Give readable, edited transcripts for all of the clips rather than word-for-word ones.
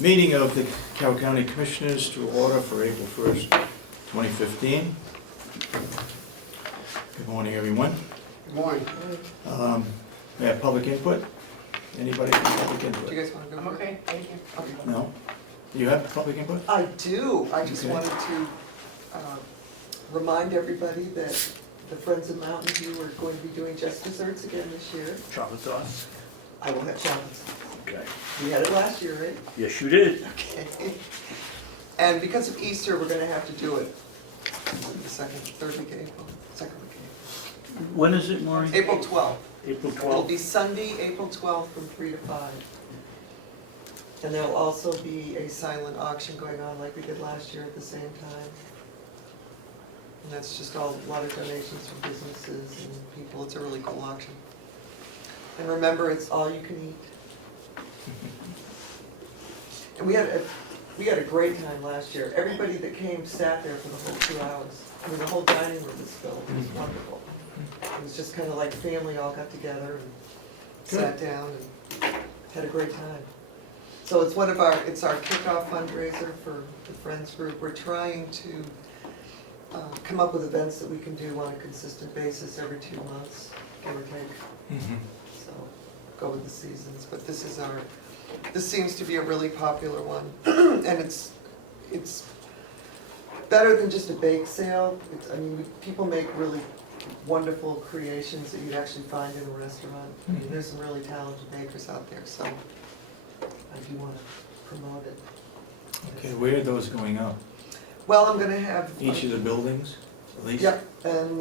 Meeting of the Carroll County Commissioners to order for April 1st, 2015. Good morning, everyone. Good morning. We have public input. Anybody from public Do input? you guys want to go? I'm okay, thank you. Okay. No? You have public input? I do. I just Okay. wanted to remind everybody that the Friends of Mountain View are going to be doing just desserts again this year. Chocolate sauce? I will have chocolates. Okay. We had it last year, right? Yes, you did. Okay. And because of Easter, we're going to have to do it the third week of April, second week of When is it, Maureen? April. April 12th. April It'll 12th? be Sunday, April 12th from 3 to 5. And there'll also be a silent auction going on like we did last year at the same time. And that's just a lot of donations from businesses and people. It's a really cool auction. And remember, it's all you can eat. And we had a great time last year. Everybody that came sat there for the whole 2 hours. I mean, the whole dining room was filled. It was wonderful. It was just kind of like family all got together and sat down and had a great time. So it's it's our kickoff fundraiser for the Friends group. We're trying to come up with events that we can do on a consistent basis every 2 months, give or take. So go with the seasons. But this seems to be a really popular one, and it's better than just a bake sale. People make really wonderful creations that you'd actually find in a restaurant. I mean, there's some really talented bakers out there, so I do want to promote it. Okay, where are those going up? Well, I'm going to have... Each of the buildings, at least? Yep, and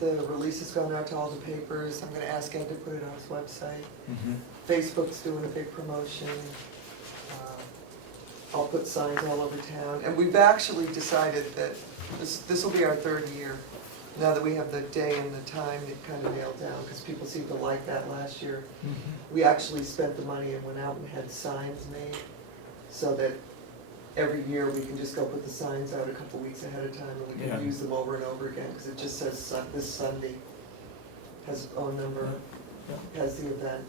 the release is going out to all the papers. I'm going to ask Ed to put it on his website. Mhm. Facebook's doing a big promotion. I'll put signs all over town. And we've actually decided that this will be our 3rd year, now that we have the day and the time kind of nailed down, because people seemed to like that last year. We actually spent the money and went out and had signs made, so that every year we can just go put the signs out a couple weeks ahead of time, and we can Yeah. use them over and over again, because it just says this Sunday has its own number, has the event.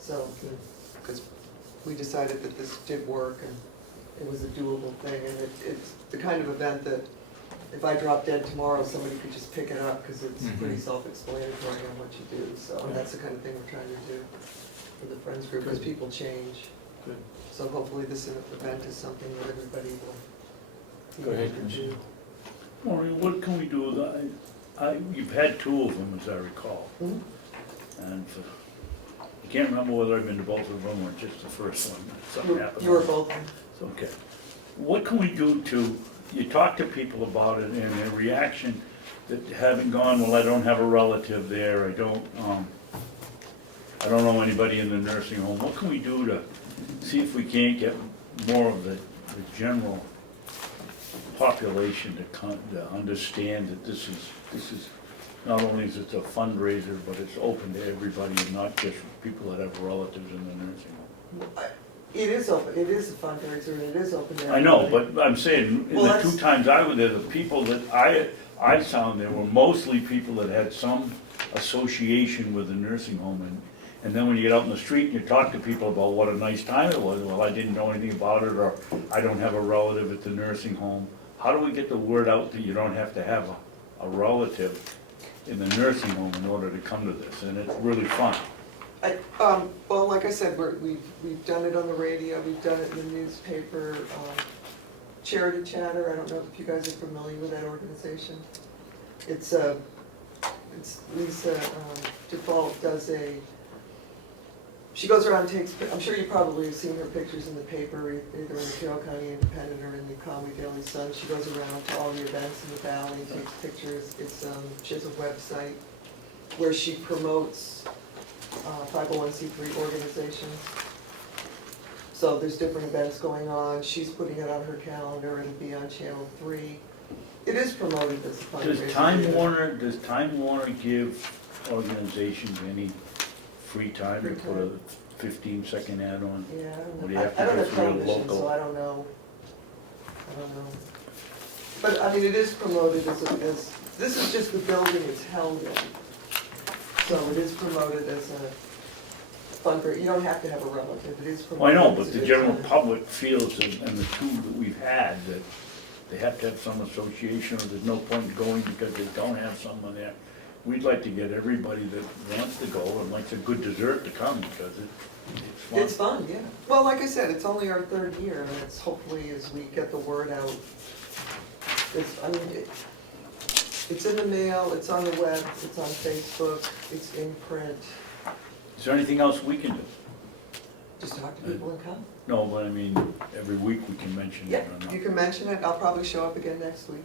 So, because we decided that this did work and it was a doable thing, and it's the kind of event that if I drop dead tomorrow, somebody could just pick it up, because it's pretty self-explanatory on what you do. So, and that's the kind of thing we're trying to do for the Friends group, as people change. Good. So hopefully this event is something that everybody will Go ahead, do. Commissioner. Maureen, what can we do with you've had 2 of them, as I recall. Mhm. And I can't remember whether I've been to both of them or just the first one. Something happened. You were both. Okay. What can we do you talk to people about it, and their reaction that haven't gone, well, I don't have a relative there, I don't know anybody in the nursing home. What can we do to see if we can't get more of the general population to understand that this is not only is it a fundraiser, but it's open to everybody and not just people that have relatives in the nursing home? It is open, it is a fundraiser, and it is open to I everybody. know, but I'm saying, in Well, the that's- 2 times I was there, the people that I found there were mostly people that had some association with the nursing home, and then when you get out in the street and you talk to people about what a nice time it was, well, I didn't know anything about it, or I don't have a relative at the nursing home. How do we get the word out that you don't have to have a relative in the nursing home in order to come to this? And it's really fun. Well, like I said, we've done it on the radio, we've done it in the newspaper. Charity Chatter, I don't know if you guys are familiar with that organization. It's Lisa Default she goes around and takes, I'm sure you probably have seen her pictures in the paper, either in the Carroll County Independent or in the Comeau Daily Sun. She goes around to all the events in the valley and takes pictures. She has a website where she promotes 501c3 organizations. So there's different events going on. She's putting it on her calendar. It'll be on Channel 3. It is promoted as a fundraiser. Does Time Warner give organizations any free time to put a 15-second ad on? Yeah, I What don't do know. you have to I don't do have for your television, local? so I don't know. But I mean, it is promoted as this is just the building it's held in. So it is promoted as fundraiser, you don't have to have a relative, it is. Well, I know, it's but a the good general time. public feels, and the two that we've had, that they have to have some association, or there's no point in going because they don't have someone there. We'd like to get everybody that wants to go and likes a good dessert to come, because It's fun, yeah. Well, like I said, it's only our third year, and it's hopefully as we get the word out, it's in the mail, it's on the web, it's on Facebook, it's in print, Is there anything else we can do? just talk to people and come. No, but I mean, every week we can mention Yeah, it or you not. can mention it, I'll probably show up again next week.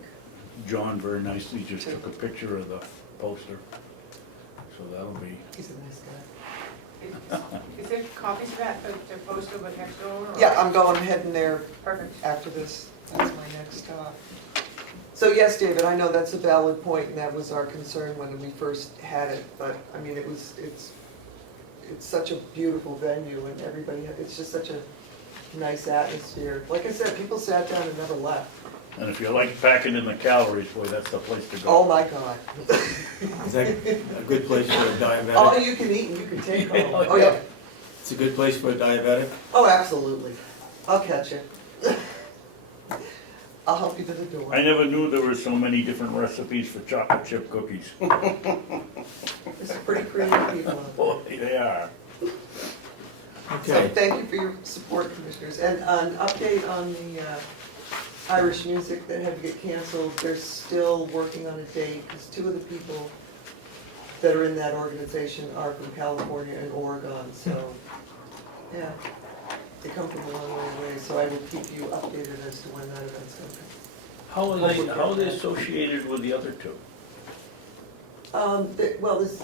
John very nicely just took a picture of the poster, so that'll be, He's a nice guy. Is there copies of that, the poster but next door? or- Yeah, I'm going heading there Perfect. after this, that's my next stop. So yes, David, I know that's a valid point, and that was our concern when we first had it, but, I mean, it's such a beautiful venue, and everybody, it's just such a nice atmosphere. Like I said, people sat down and never left. and if you like packing in the calories, boy, that's the place to Oh, go. my God. Is that a good place for a All diabetic? you can eat and you can take home. Oh, Oh, yeah. It's a good place for a diabetic? Oh, absolutely. I'll catch you. I'll help you to the door. I never knew there were so many different recipes for chocolate chip cookies. There's some pretty creative people out there. Boy, they are. So Okay, thank you for your support, commissioners. And an update on the Irish music that had to get canceled, they're still working on a date, because two of the people that are in that organization are from California and Oregon, so, yeah. They come from a long way away, so I will keep you updated as to when that event's going to How are they associated with the other two? Well, this,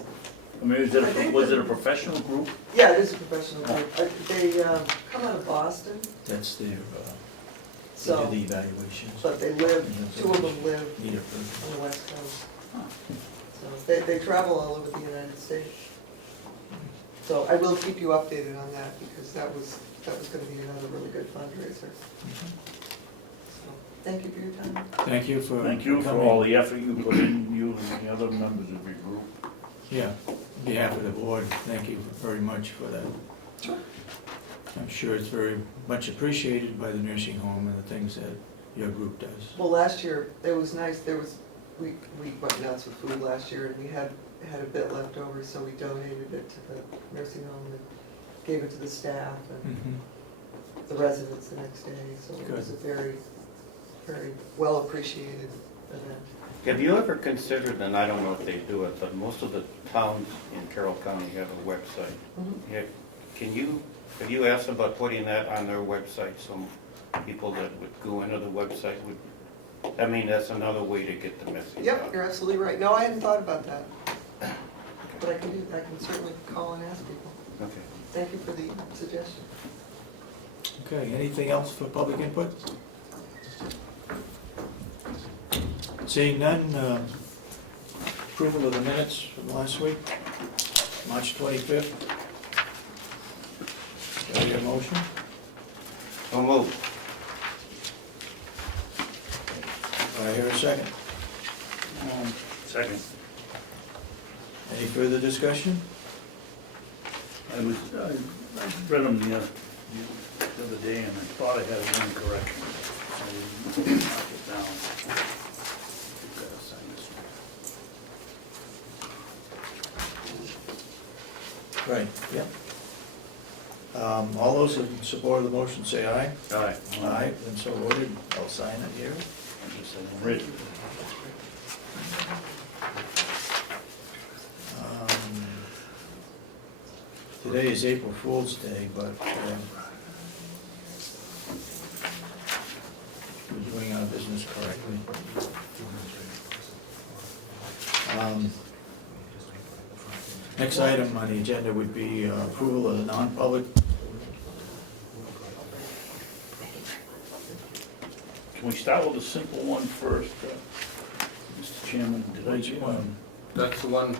I mean, was it a professional group? yeah, it is a professional group. They come out of Boston, that's their, they so, do the evaluations. but they live, two of them live Need a on person. the West Coast. Huh. So they travel all over the United States. So I will keep you updated on that, because that was gonna be another really good fundraiser. So, thank you for your time. Thank you for Thank you for coming. all the effort you put in, you and the other members of your group. Yeah, on behalf of the board, thank you very much for that. Sure. I'm sure it's very much appreciated by the nursing home and the things that your group does. Well, last year, it was nice, we went nuts with food last year, and we had a bit left over, so we donated it to the nursing home and gave it to the staff and Mhm. the residents the next day, so it was a very, very well appreciated event. Have you ever considered, and I don't know if they do it, but most of the towns in Carroll County have a website. Have you asked about putting that on their website, so people that would go into the website would, I mean, that's another way to get the message Yep, out. you're absolutely right. No, I hadn't thought about that. But I can certainly call and ask people. Okay. Thank you for the suggestion. Okay, anything else for public input? Seeing none, approval of the minutes from last week, March 25th. Do I hear a motion? So moved. Do I hear a second? Second. Any further discussion? I read them the other day, and I thought I had one correction. So we knock it down. You've got to sign this one. Right, yep. All those in support of the motion say aye. Aye. Aye, and so voted. I'll sign it here. I just said, read it. Today is April Fool's Day, but we're doing our business correctly. Next item on the agenda would be approval of the non-public. Can we start with a simple one first, Mr. Chairman? Did I Which get one? That's the one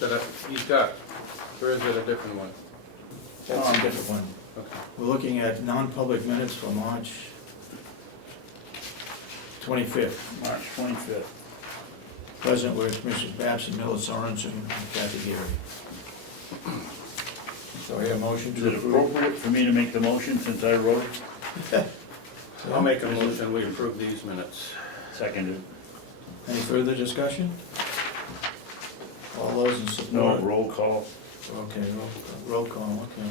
that he's got, or is it a different one? That's a different one. Okay. We're looking at non-public minutes for March 25th. March 25th. Present were Commissioners Babson, Miller, Sorensen, and Kathy Gary. So I hear a motion Is to it approve. appropriate for me to make the motion since I wrote it? I'll make a motion, we approve these minutes. Seconded. Any further discussion? All those in support? No, roll call. Okay, roll call, okay.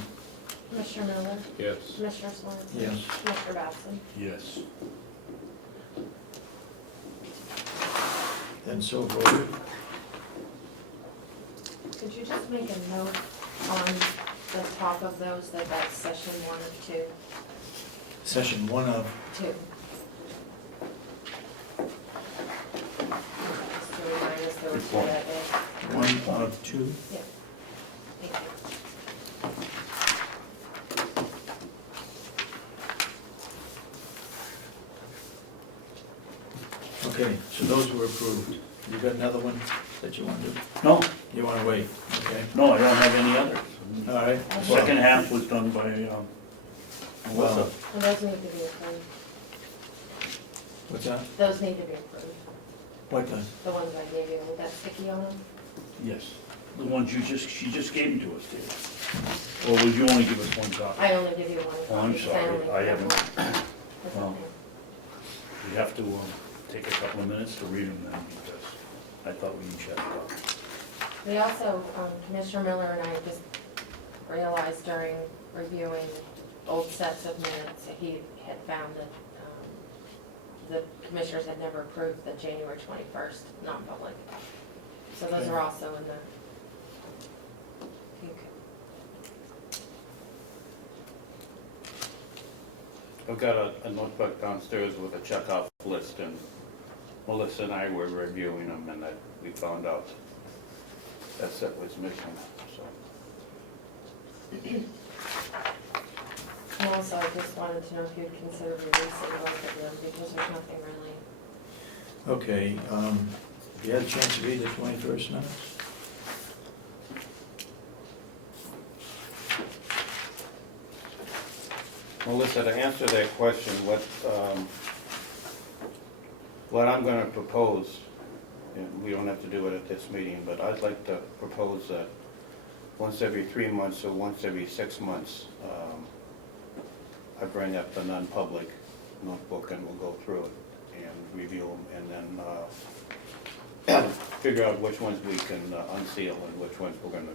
Commissioner Miller, Yes. Commissioner Sorensen. Yes. Commissioner Babson. Yes. Then so voted. Could you just make a note on the top of those, that that's session 1 of 2? Session 1 of, 2. Just to remind us there were 2 that day. 1 of 2. Yeah. Thank you. Okay, so those were approved. You got another one that you want to do? No, You want to wait? Okay, no, I don't have any others. all right. Second half was done by, Well, And those need to be approved. what's that? Those need to be approved. What does? The ones I gave you with that sticky on them. yes, the ones she just gave them to us, Dave. Or would you only give us one copy? I only give you one. Oh, I'm copy, 'cause sorry, only I have haven't- one. That's well. okay. We have to take a couple of minutes to read them then, because I thought we each had a copy. We also, Commissioner Miller and I just realized during reviewing old sets of minutes, that he had found that the commissioners had never approved the January 21st non-public. So those are also in the, I've got a notebook downstairs with a checkoff list, and Melissa and I were reviewing them, and that we found out that set was missing, so. and also I just wanted to know if you'd consider releasing both of them, because there's nothing really. Okay, you had a chance to read the 21st minutes? Melissa, to answer that question, what I'm gonna propose, and we don't have to do it at this meeting, but I'd like to propose that once every 3 months or once every 6 months, I bring up the non-public notebook and we'll go through it and review them, and then figure out which ones we can unseal and which ones we're gonna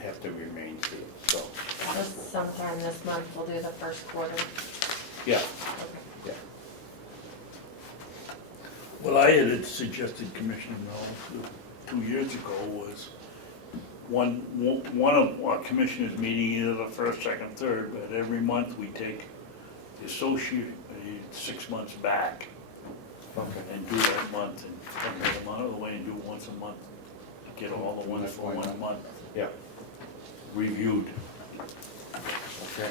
have to remain sealed, so, Just sometime this month, we'll do the first quarter. yeah, Okay. yeah. What I had suggested, Commissioner Miller, 2 years ago was one of our commissioners meeting either the first, second, third, but every month we take the associate 6 months back Okay. and do that month and get them out of the way and do it once a month. Get all the ones for 1 month Yeah, reviewed. okay.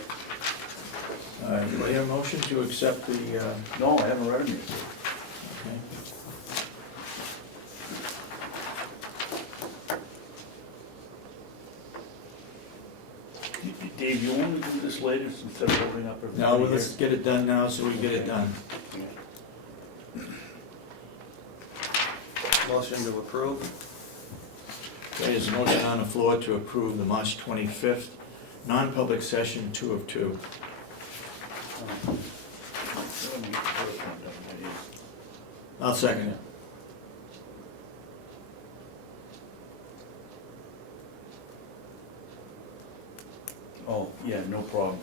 All right, do I hear a motion to accept the, No, I haven't read them yet. okay. Dave, you want to do this later instead of holding up everybody No, here? let's get it done now so we get it done. Motion to approve? Okay, there's a motion on the floor to approve the March 25th non-public session 2 of 2. I'll second it. Oh, yeah, no problem.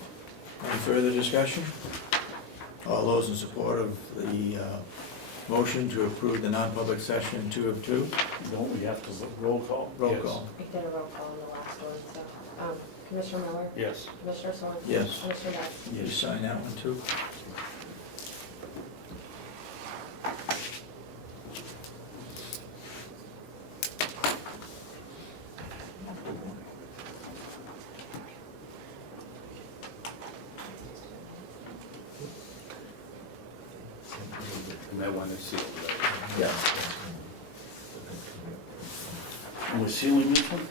Any further discussion? All those in support of the motion to approve the non-public session 2 of 2? Don't we have to roll call? Roll Yes. call. We did a roll call in the last one, so, Commissioner Miller, Yes. Commissioner Sorensen. Yes. Commissioner Babson. You sign that one too? And that one is sealed, right? Yeah. And we're sealing this one?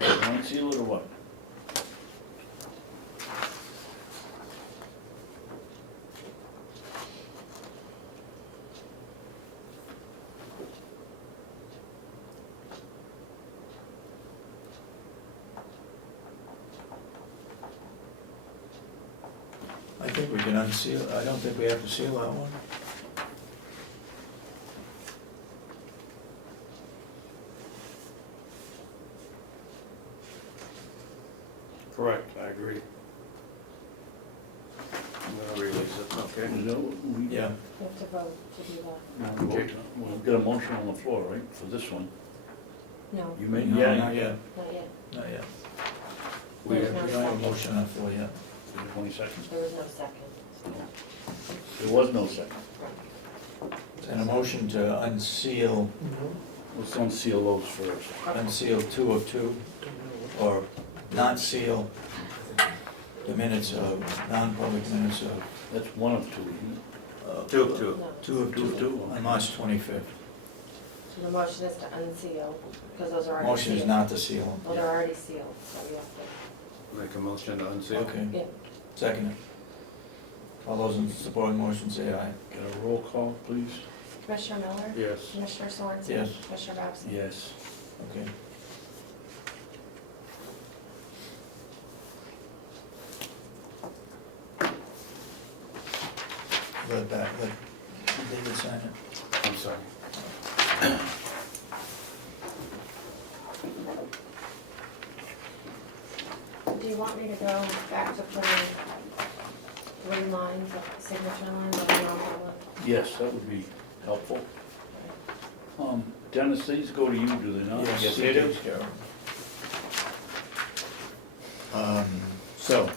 Unseal it or what? we can unseal, I don't think we have to seal that one. Correct, I agree. I'm gonna release it, okay? Yeah. You have to vote to do that. We'll get a motion on the floor, right, for this one? No, You may, No, yeah, not yet, not yet. not yet. We There's We no don't have a second. motion on the floor yet. 20 seconds. There was no second. There was no second. And a motion to unseal, Let's unseal those first. unseal 2 of 2, or not seal the minutes of, non-public minutes of. That's one of two, isn't it? Two of two. No. 2 of 2, on March 25th. So the motion is to unseal, because those are already sealed. Motion is not to seal them. Well, they're already sealed, so we have to, Make a motion to unseal. Okay, yeah. second it. All those in support of the motion say aye. Get a roll call, please. Commissioner Miller? Yes. Commissioner Sorensen? Yes. Commissioner Babson? Yes. Okay. Let David sign it. I'm sorry. Do you want me to go back to putting 3 lines, signature lines on the umbrella? Yes, that would be helpful. Dennis, these go to you, do they not? Yes, they do. Carol. So,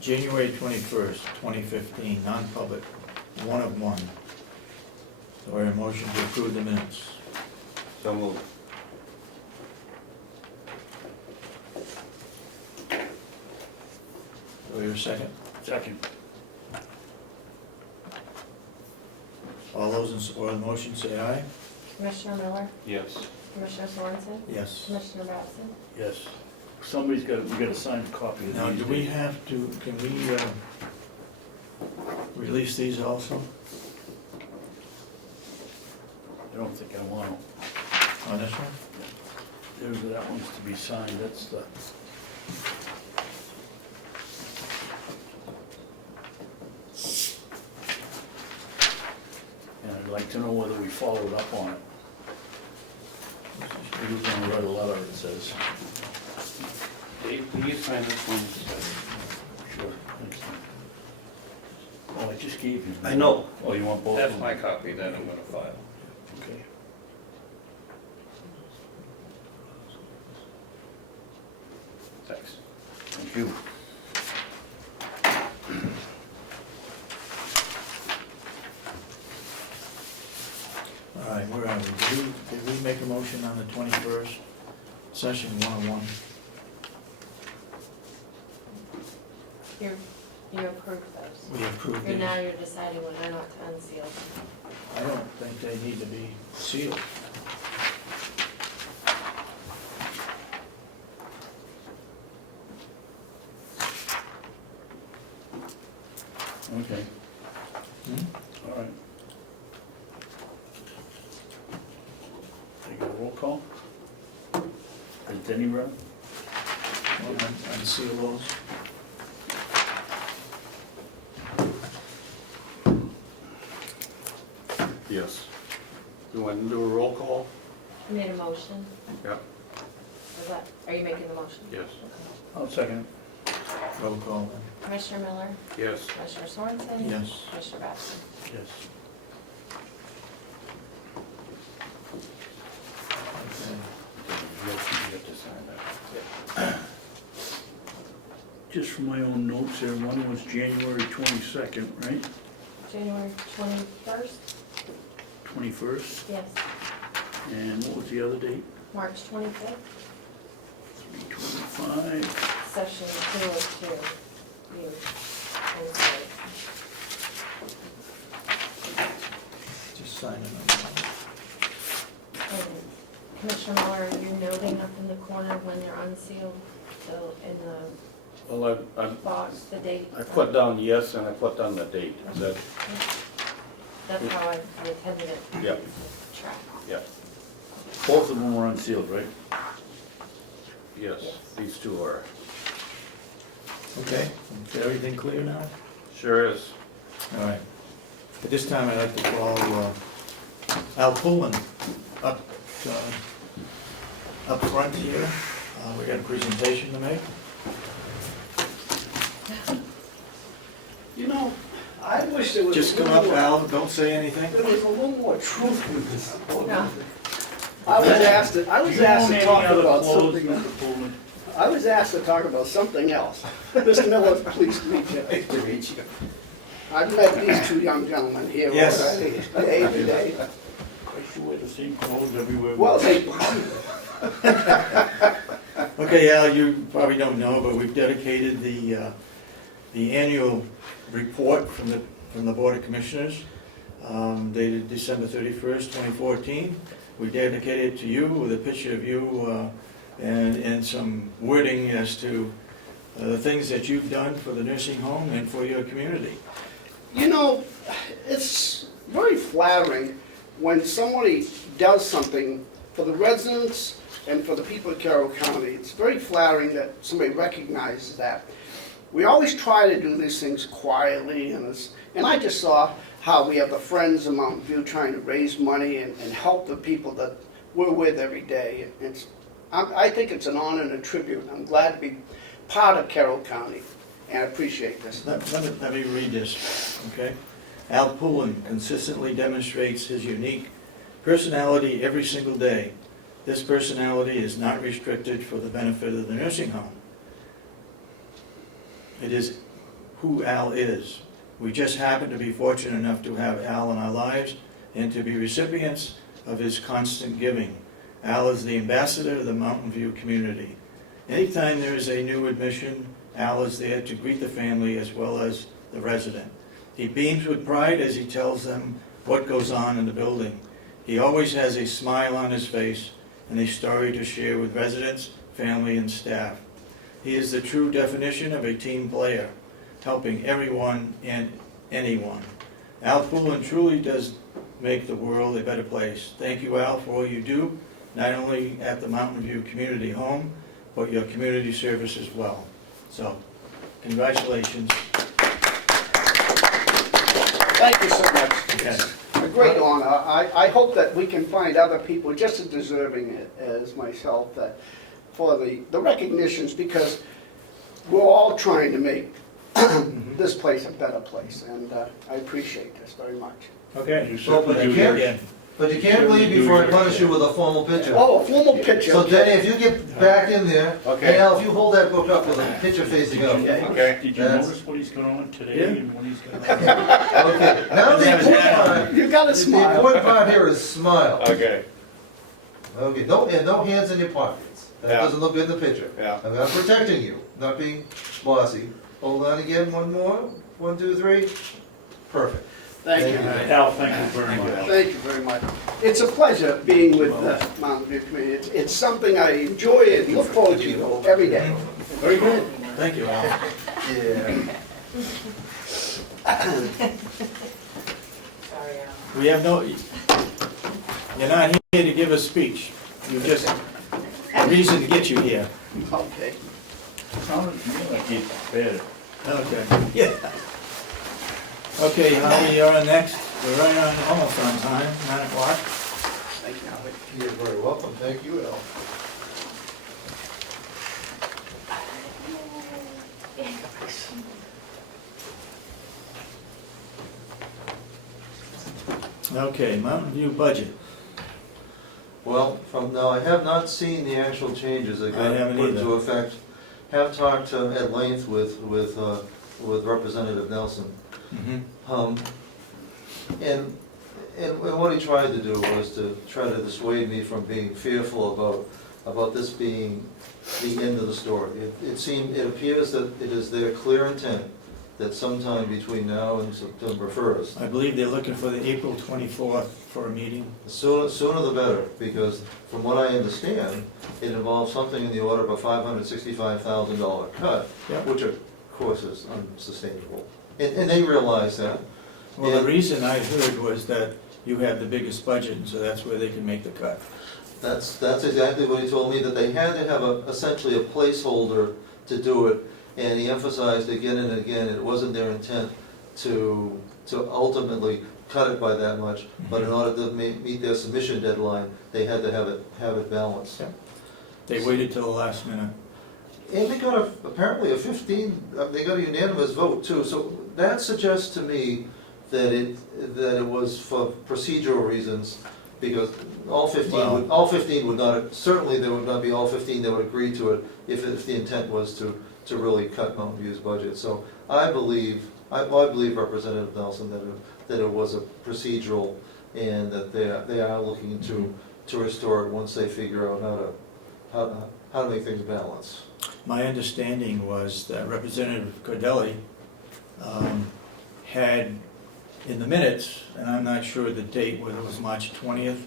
January 21st, 2015, non-public, 1 of 1. So we're in motion to approve the minutes. So moved. Do we have a second? Second. All those in support of the motion say aye. Commissioner Miller? Yes. Commissioner Sorensen? Yes. Commissioner Babson? Yes. Somebody's got, we got to sign a copy of these. Now, do we have to, can we release these also? I don't think I want to. On this one? There's, that one's to be signed, that's the. And I'd like to know whether we followed up on it. We're gonna write a letter, it says. Dave, will you sign this one? Sure. Thanks. Oh, I just gave you. I know. Oh, you want both of That's them? my copy that I'm gonna file. Okay. Thanks. Thank you. All right, where are we? Did we make a motion on the 21st, session 101? You approved those. We approved And these. now you're deciding whether or not to unseal them. I don't think they need to be sealed. Okay, Hmm? all right. Take a roll call. Is Denny Miller? Well, unseal those. Yes. You want to do a roll call? You made a motion. Yep. Are you making the motion? Yes. I'll second. Roll call then. Commissioner Miller? Yes. Commissioner Sorensen? Yes. Commissioner Babson? Yes. Okay. You have to sign that. Just for my own notes there, one was January 22nd, right? January 21st? 21st, Yes. and what was the other date? March 25th? 3/25. Session 202. You unsealed. Just sign it. And Commissioner Miller, are you noting up in the corner when they're unsealed, so in the Well, box, the date? I put down yes and I put down the date. Is that, That's how I intended it. Yeah. Track. yeah, Both of them were unsealed, right? yes, Yes. these two are. Okay, is everything clear now? Sure is. All right. At this time, I'd like to call Al Pullen up front here. We got a presentation to make. You know, I wish there was. Just come up, Al, don't say anything. There was a little more truth in this. No. I was asked to Do you own talk any other about clothes, something. Mr. Pullman? I was asked to talk about something else. Mr. Miller, pleased to meet you. Nice to meet you. I've met these two young gentlemen here Yes. already, day to day. I should wear the same clothes everywhere. Well, they, Okay, Al, you probably don't know, but we've dedicated the annual report from the Board of Commissioners, dated December 31st, 2014. We dedicate it to you with a picture of you and some wording as to the things that you've done for the nursing home and for your community. you know, it's very flattering when somebody does something for the residents and for the people of Carroll County. It's very flattering that somebody recognizes that. We always try to do these things quietly, and I just saw how we have the Friends of Mountain View trying to raise money and help the people that we're with every day. I think it's an honor and a tribute. I'm glad to be part of Carroll County, and I appreciate this. Let me read this, okay? Al Pullen consistently demonstrates his unique personality every single day. This personality is not restricted for the benefit of the nursing home. It is who Al is. We just happen to be fortunate enough to have Al in our lives and to be recipients of his constant giving. Al is the ambassador of the Mountain View community. Anytime there is a new admission, Al is there to greet the family as well as the resident. He beams with pride as he tells them what goes on in the building. He always has a smile on his face and a story to share with residents, family, and staff. He is the true definition of a team player, helping everyone and anyone. Al Pullen truly does make the world a better place. Thank you, Al, for all you do, not only at the Mountain View Community Home, but your community service as well. So, congratulations. Thank you so much. Okay. It's a great honor. I hope that we can find other people just as deserving as myself that for the recognitions, because we're all trying to make this place a better place, and I appreciate this very much. Okay. You Well, but certainly you do can't- your- But you can't leave before I punish you with a formal picture. Oh, a formal picture. So Denny, if you get back in there, Okay. and Al, if you hold that book up with a picture facing up. Okay. Did you That's- notice what he's got on today Yeah. and what he's got on? Okay, now the important part, You gotta the smile. important part here is smile. Okay, Okay, no hands in your pockets. That Yeah. doesn't look good in the picture. yeah. I'm protecting you, not being bossy. Hold on again, one more, 1, 2, 3. Perfect. Thank you. Al, thank you very much. Thank you very much. It's a pleasure being with the Mountain View Community. It's something I enjoy and look forward to every day. Very good. Thank you, Al. Yeah. Sorry, Al. We have no, you're not here to give a speech. You just, a reason to get you here. Okay. Sounded to me like he's prepared. Okay. Yeah. Okay, Howie, you're on next. We're right on, almost on time, 9 o'clock. Thank you, Howard. You're very welcome, thank you, Al. Okay, Mountain View budget. Well, now, I have not seen the actual changes that I got haven't put either. into effect. Have talked at length with Representative Nelson. Mhm. And what he tried to do was to try to dissuade me from being fearful about this being the end of the story. It appears that it is their clear intent that sometime between now and September 1st, I believe they're looking for the April 24th for a meeting. sooner the better, because from what I understand, it involves something in the order of a $565,000 cut, Yep. which of course is unsustainable. And they realize that. Well, the And reason I heard was that you have the biggest budget, and so that's where they can make the cut. That's exactly what he told me, that they had to have essentially a placeholder to do it, and he emphasized again and again, it wasn't their intent to ultimately cut it by that much, but in order to meet their submission deadline, they had to have it balanced. Yeah. They waited till the last minute. And they got apparently a 15, they got a unanimous vote too, so that suggests to me that it was for procedural reasons, because all 15 would not, certainly there would not be all 15 that would agree to it if the intent was to really cut Mountain View's budget. So I believe Representative Nelson that it was a procedural, and that they are looking to restore it once they figure out how to make things balance. My understanding was that Representative Cordelli had in the minutes, and I'm not sure the date, whether it was March 20th,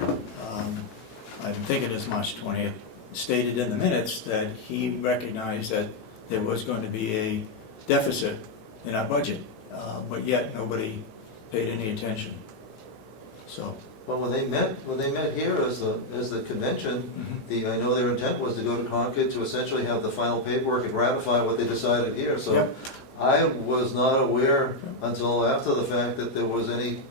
I'm thinking it's March 20th, stated in the minutes that he recognized that there was going to be a deficit in our budget, but yet nobody paid any attention. So, Well, when they met here as the convention, I know their intent was to go to Concord to essentially have the final paperwork and ratify what they decided here, so. Yep. I was not aware until after the fact that there was any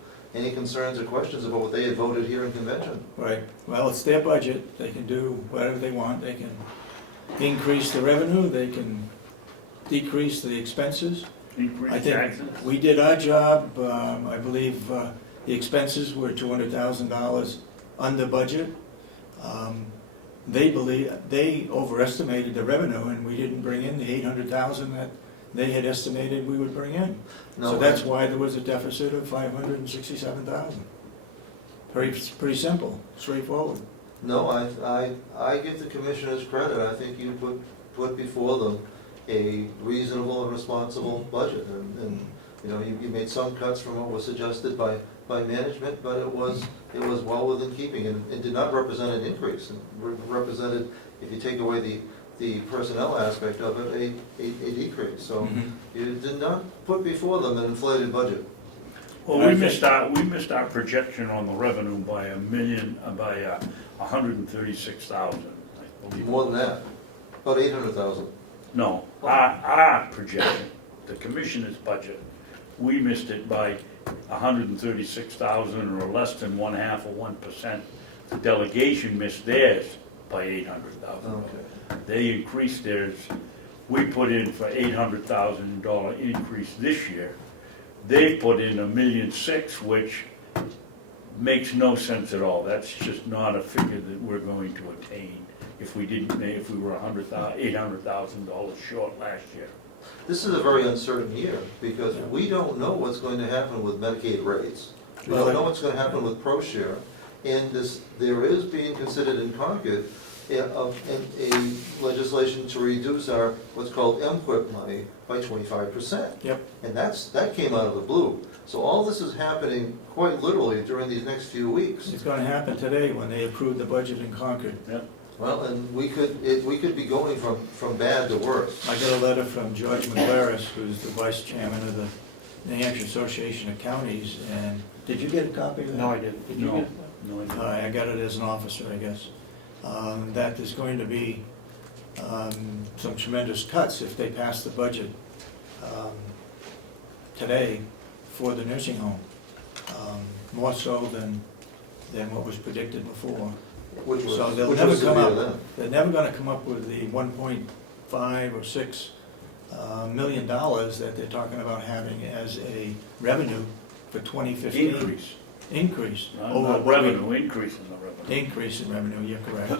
concerns or questions about what they had voted here in convention. right, well, it's their budget, they can do whatever they want, they can increase the revenue, they can decrease the expenses. I Increase think taxes? we did our job. I believe the expenses were $200,000 under budget. They overestimated the revenue, and we didn't bring in the $800,000 that they had estimated we would bring in. No, So that's why there was a deficit of $567,000. Pretty simple, straightforward. No, I give the commissioners credit. I think you put before them a reasonable and responsible budget, and you know, you made some cuts from what was suggested by management, but it was well within keeping, and it did not represent an increase. It represented, if you take away the personnel aspect of it, a decrease. So you did not put before them an inflated budget. Well, we missed our projection on the revenue by $136,000, I believe. More than that, about 800,000. No, our projection, the commissioner's budget, we missed it by 136,000, or less than 1/2 of 1%. The delegation missed theirs by 800,000. Okay. They increased theirs, we put in for $800,000 increase this year. They put in $1.6 million, which makes no sense at all. That's just not a figure that we're going to attain if we were $800,000 short last year. This is a very uncertain year, because we don't know what's going to happen with Medicaid rates. We don't know what's going to happen with ProShare, and there is being considered in Concord a legislation to reduce our what's called MQIP money by 25%. Yep. And that came out of the blue. So all this is happening quite literally during these next few weeks. It's going to happen today when they approve the budget in Concord. Well, and we could be going from bad to worse. I got a letter from George McLaris, who's the vice chairman of the New Hampshire Association of Counties, and did you get a copy of that? No, I didn't. Did you No. get it? No idea. I got it as an officer, I guess. That there's going to be some tremendous cuts if they pass the budget today for the nursing home, more so than what was predicted before. Which was, So they'll which never was come severe up, then. they're never gonna come up with the 1.5 or 6 million dollars that they're talking about having as a revenue for 2015. Increase, Over not what we- revenue, increase in the revenue. Increase in revenue, you're correct.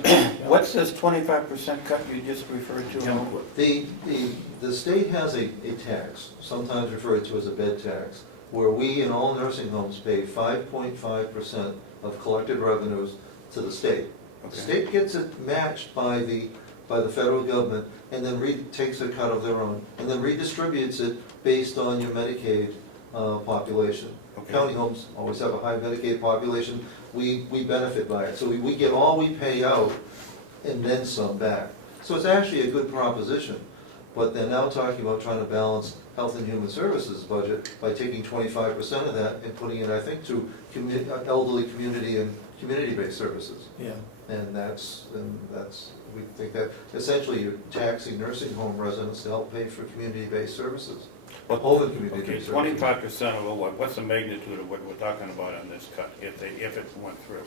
What's this 25% cut you just referred to? The state has a tax, sometimes referred to as a bed tax, where we in all nursing homes pay 5.5% of collected revenues to the state. The state gets it matched by the federal government, and then takes a cut of their own, and then redistributes it based on your Medicaid population. County homes always have a high Medicaid population, we benefit by it. So we get all we pay out and then some back. So it's actually a good proposition, but they're now talking about trying to balance Health and Human Services budget by taking 25% of that and putting it, I think, to elderly community and community-based services. Yeah, And we think that essentially you're taxing nursing home residents to help pay for community-based services. home and community Okay, services. 25% of what's the magnitude of what we're talking about on this cut, if it went through?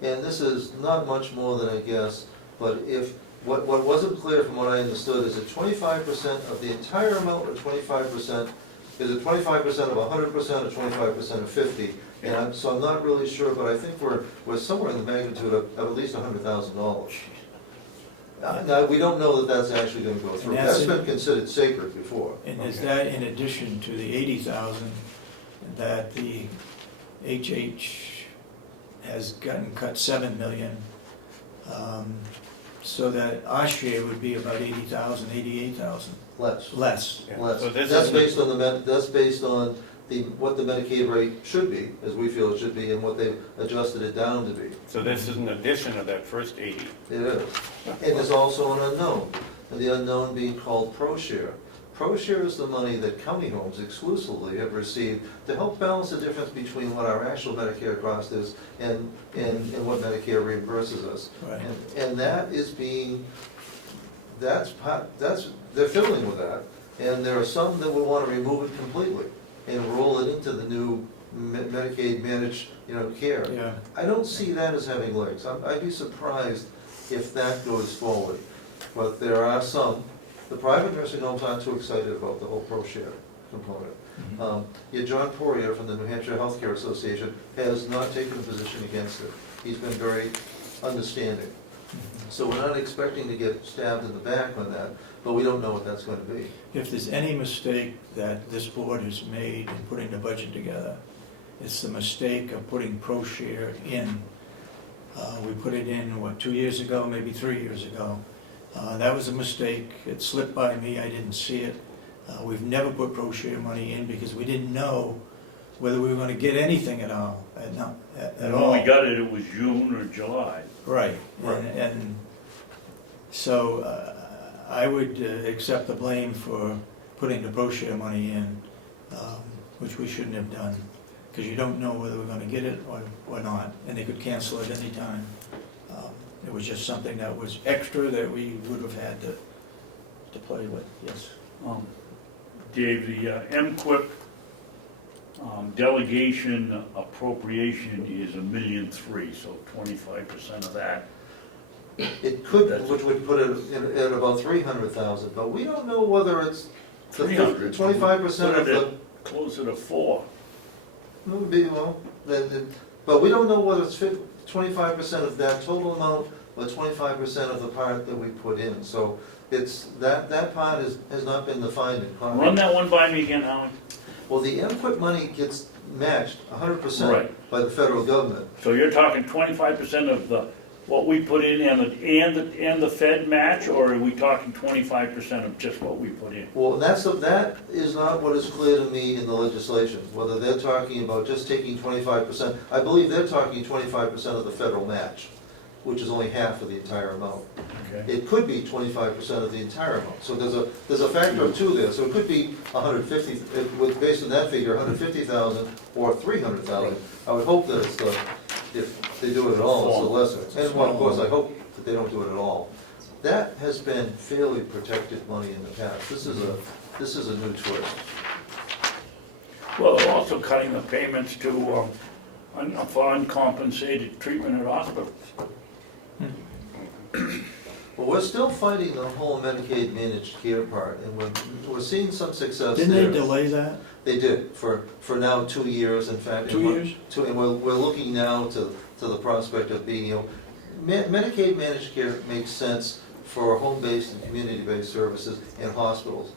And this is not much more than I guess, but if, what wasn't clear from what I understood, is it 25% of the entire amount or 25%? Is it 25% of 100% or 25% of 50? And so I'm not really sure, but I think we're somewhere in the magnitude of at least $100,000. Now, we don't know that that's actually gonna go through. And that's That's been considered sacred before. And is that in addition to the 80,000 that the HH has gotten cut 7 million? So that our share would be about 80,000, 88,000, Less. less. Yeah. Less. So this That's is- based on that's based on what the Medicaid rate should be, as we feel it should be, and what they've adjusted it down to be. So this is an addition of that first 80. It is. And there's also an unknown, and the unknown being called ProShare. ProShare is the money that county homes exclusively have received to help balance the difference between what our actual Medicare cost is and what Medicare reimburses us. Right. And that is being, they're fiddling with that. And there are some that will want to remove it completely and roll it into the new Medicaid managed, care. Yeah, I don't see that as having legs. I'd be surprised if that goes forward. But there are some, the private nursing homes aren't too excited about the whole ProShare component. Mhm. John Poirier from the New Hampshire Healthcare Association has not taken a position against it. He's been very understanding. So we're not expecting to get stabbed in the back on that, but we don't know what that's going to be. if there's any mistake that this board has made in putting the budget together, it's the mistake of putting ProShare in. We put it in, 2 years ago, maybe 3 years ago. That was a mistake, it slipped by me, I didn't see it. We've never put ProShare money in because we didn't know whether we were gonna get anything at all, at And all. when we got it, it was June or July. Right, Right. and so I would accept the blame for putting the ProShare money in, which we shouldn't have done, because you don't know whether we're gonna get it or not, and they could cancel it anytime. It was just something that was extra that we would have had to play with, yes. Dave, the MQIP delegation appropriation is $1.3 million, so 25% of that. It could, which would put it at about 300,000, but we don't know whether it's the 300. 25% of Put it the, at closer to 4. but we don't know whether it's 25% of that total amount or 25% of the part that we put in. So it's, that part has not been defined in Run Congress. that one by me again, Howard. Well, the input money gets matched 100% Right. by the federal government. So you're talking 25% of what we put in and the Fed match, or are we talking 25% of just what we put in? Well, that is not what is clear to me in the legislation, whether they're talking about just taking 25%. I believe they're talking 25% of the federal match, which is only half of the entire amount. Okay. It could be 25% of the entire amount. So there's a factor of 2 there. So it could be 150, based on that figure, 150,000 or 300,000. I would hope that it's if they do it at all, it's the lesser. And well, of course, I hope that they don't do it at all. That has been fairly protected money in the past. This is a new twist. Well, they're also cutting the payments to, for uncompensated treatment at hospitals. Well, we're still fighting the whole Medicaid managed care part, and we're seeing some success there. Didn't they delay that? They did, for now 2 years, in fact. 2 years? And we're looking now to the prospect of being, Medicaid managed care makes sense for home-based and community-based services in hospitals.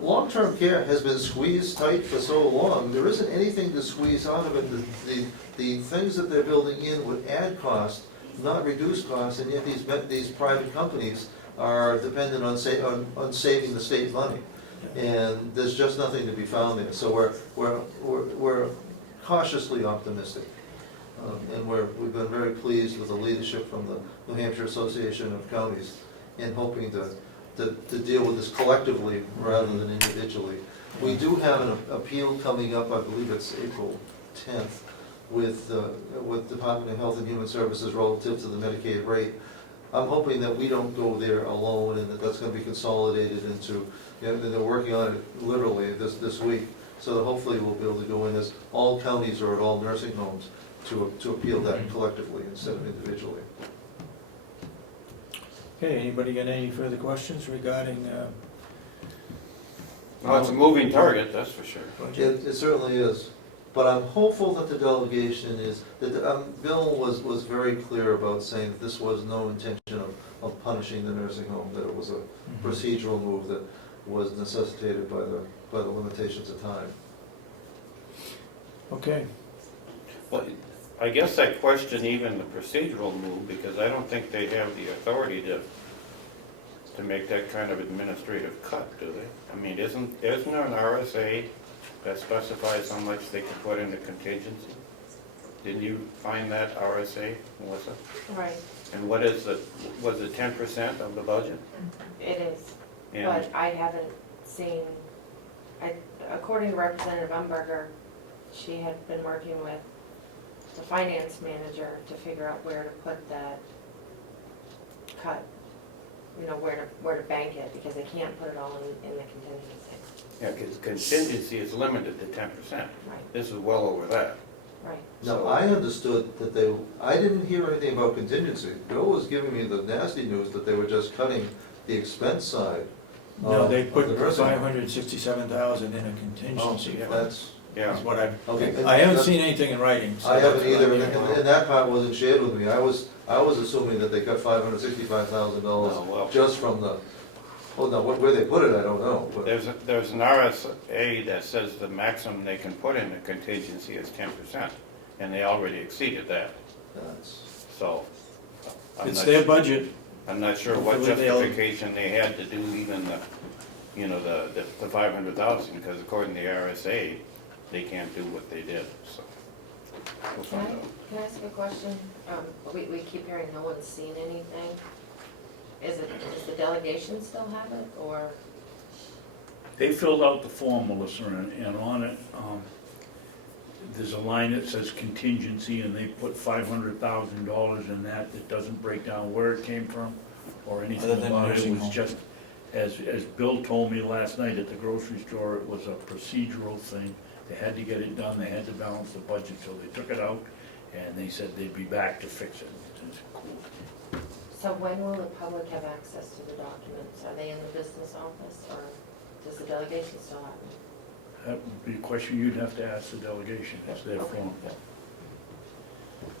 Long-term care has been squeezed tight for so long, there isn't anything to squeeze out of it. The things that they're building in would add cost, not reduce cost, and yet these private companies are dependent on saving the state money. And there's just nothing to be found there. So we're cautiously optimistic. And we've been very pleased with the leadership from the New Hampshire Association of Counties in hoping to deal with this collectively rather than individually. We do have an appeal coming up, I believe it's April 10th, with Department of Health and Human Services relative to the Medicaid rate. I'm hoping that we don't go there alone and that that's gonna be consolidated into, you know, they're working on it literally this week. So that hopefully we'll be able to go in as all counties or at all nursing homes to appeal that collectively instead of individually. Okay, anybody got any further questions regarding Well, it's a moving target, that's for sure. budget? It certainly is, but I'm hopeful that the delegation is, that, Bill was very clear about saying that this was no intention of punishing the nursing home, that it was a procedural move that was necessitated by the limitations of time. Okay, Well, I guess I question even the procedural move, because I don't think they have the authority to make that kind of administrative cut, do they? I mean, isn't there an RSA that specifies how much they can put into contingency? Didn't you find that RSA, Melissa? Right, And what is the, was it 10% of the budget? it is, And but I haven't seen, according to Representative Umberger, she had been working with the finance manager to figure out where to put that cut, you know, where to bank it, because they can't put it all in the contingency. yeah, because contingency is limited to 10%. Right, This is well over that. right. Now, I understood that I didn't hear anything about contingency. Bill was giving me the nasty news that they were just cutting the expense side. no, they of put the nursing home. $567,000 in a contingency. Oh, That's, Yeah. That's what okay. I haven't seen anything in writing. so I haven't that's what either, I'm and getting and that part wasn't shared with me. I was assuming that they cut $565,000 Oh, well. just from the, oh, no, where they put it, I don't know. but- There's an RSA that says the maximum they can put in a contingency is 10%, and they already exceeded that, That's- so. I'm It's not their su- budget. I'm not sure what Hopefully they'll- justification they had to do even the, you know, the 500,000, because according to the RSA, they can't do what they did, so. We'll Can find I, out. can I ask a question? We keep hearing no one's seen anything. Does the delegation still have it, or? They filled out the form, Melissa, and on it, there's a line that says contingency, and they put $500,000 in that. It doesn't break down where it came from or anything Other than about it. It nursing was home. just, as Bill told me last night at the grocery store, it was a procedural thing. They had to get it done, they had to balance the budget, so they took it out, and they said they'd be back to fix it. It's cool. So when will the public have access to the documents? Are they in the business office, or does the delegation still have them? That would be a question you'd have to ask the delegation, it's their Okay. form.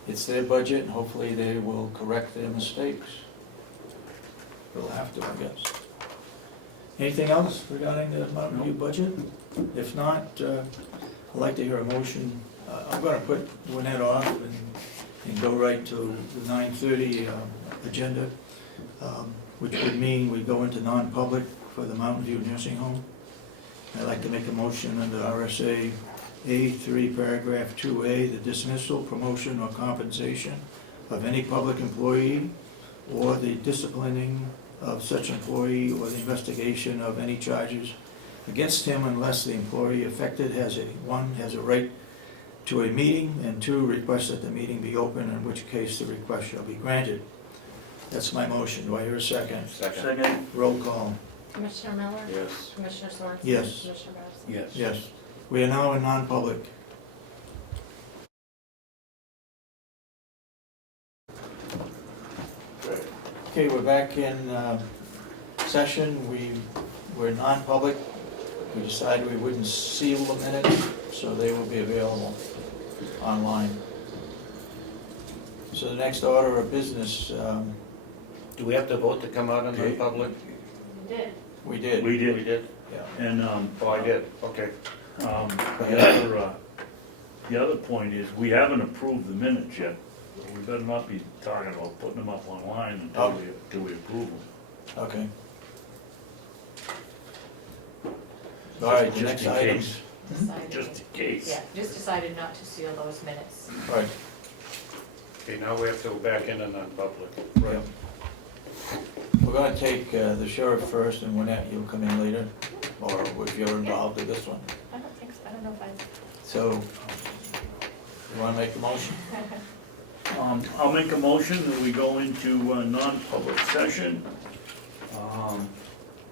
It's their budget, and hopefully they will correct their mistakes. They'll have to, I guess. Anything else regarding the Mountain View budget? If not, I'd like to hear a motion. I'm gonna put Gwinnett off and go right to the 9:30 agenda, which would mean we go into non-public for the Mountain View Nursing Home. I'd like to make a motion under RSA A3, paragraph 2A, the dismissal, promotion, or compensation of any public employee, or the disciplining of such employee, or the investigation of any charges against him unless the employee affected has a right to a meeting, and 2, requests that the meeting be open, in which case the request shall be granted. That's my motion. Do I hear a second? Second? Roll call. Commissioner Miller? Yes. Commissioner Sorensen? Yes. Commissioner Babson? Yes. Yes. We are now in non-public. Okay, we're back in session. We're non-public. We decided we wouldn't seal the minutes, so they will be available online. So the next order of business, Do we have to vote to come out in the Okay. public? You did. we did. We did. We did? Yeah. And, Oh, I did, okay. the other point is, we haven't approved the minutes yet. We better not be talking about putting them up online until we approve them. Okay. All right, the Just next in item. case, Decided- just in case. Yeah, just decided not to seal those minutes. Right. Okay, now we have to go back in and non-public. Right. We're gonna take the sheriff first, and Gwinnett, you'll come in later, or if you're involved in this one. I don't think so, I don't know if I. So, you wanna make the motion? I'll make a motion that we go into a non-public session,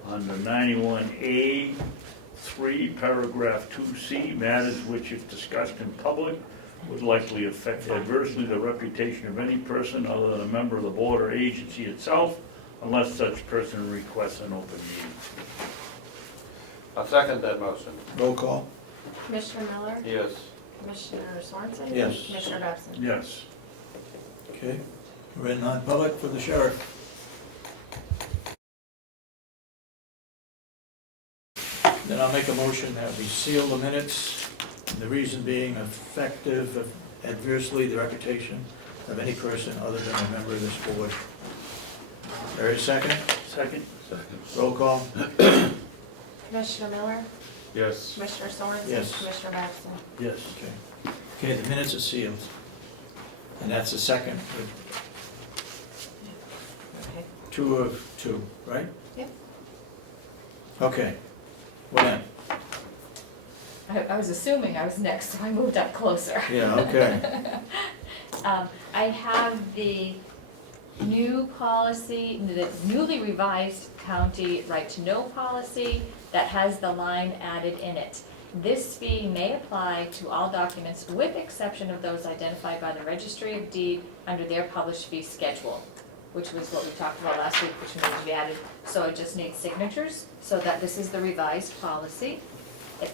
under 91A, 3, paragraph 2C, matters which if discussed in public would likely affect adversely the reputation of any person other than a member of the board or agency itself, unless such person requests an open meeting. I'll second that motion. Roll call? Commissioner Miller, Yes. Commissioner Sorensen? Yes. Commissioner Babson? Yes. Okay, we're in non-public for the sheriff. Then I'll make a motion that we seal the minutes, the reason being effective adversely the reputation of any person other than a member of this board. There is second? Second? Roll call? Commissioner Miller, Yes. Commissioner Sorensen? Yes. Commissioner Babson? Yes. Okay. Okay, the minutes are sealed. And that's the second, Okay. 2 of 2, right? Yep. Okay, well then, I was assuming I was next, so I moved up closer. yeah, okay. I have the new policy, the newly revised county right-to-know policy that has the line added in it. This fee may apply to all documents with exception of those identified by the Registry of Deed under their published fee schedule, which was what we talked about last week, which needs to be added. So it just needs signatures, so that this is the revised policy.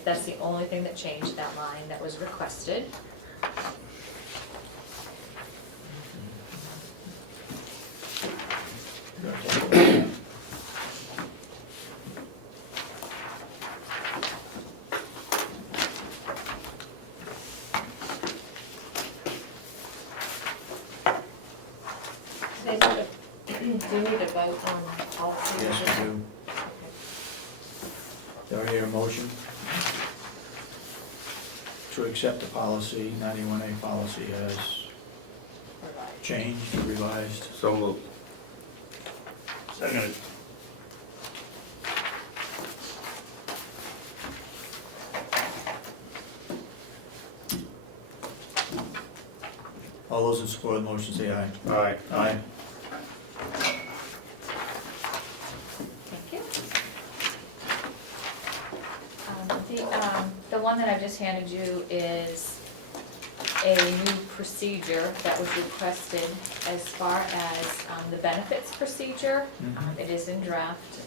That's the only thing that changed, that line that was requested. Do you need a vote on policy? Yes, I do. Do I hear a motion to accept the policy, 91A policy as changed, revised? So moved. Second. All those in support of the motion say aye. Aye. Aye. Thank you. The one that I just handed you is a new procedure that was requested as far as the benefits procedure. It is in draft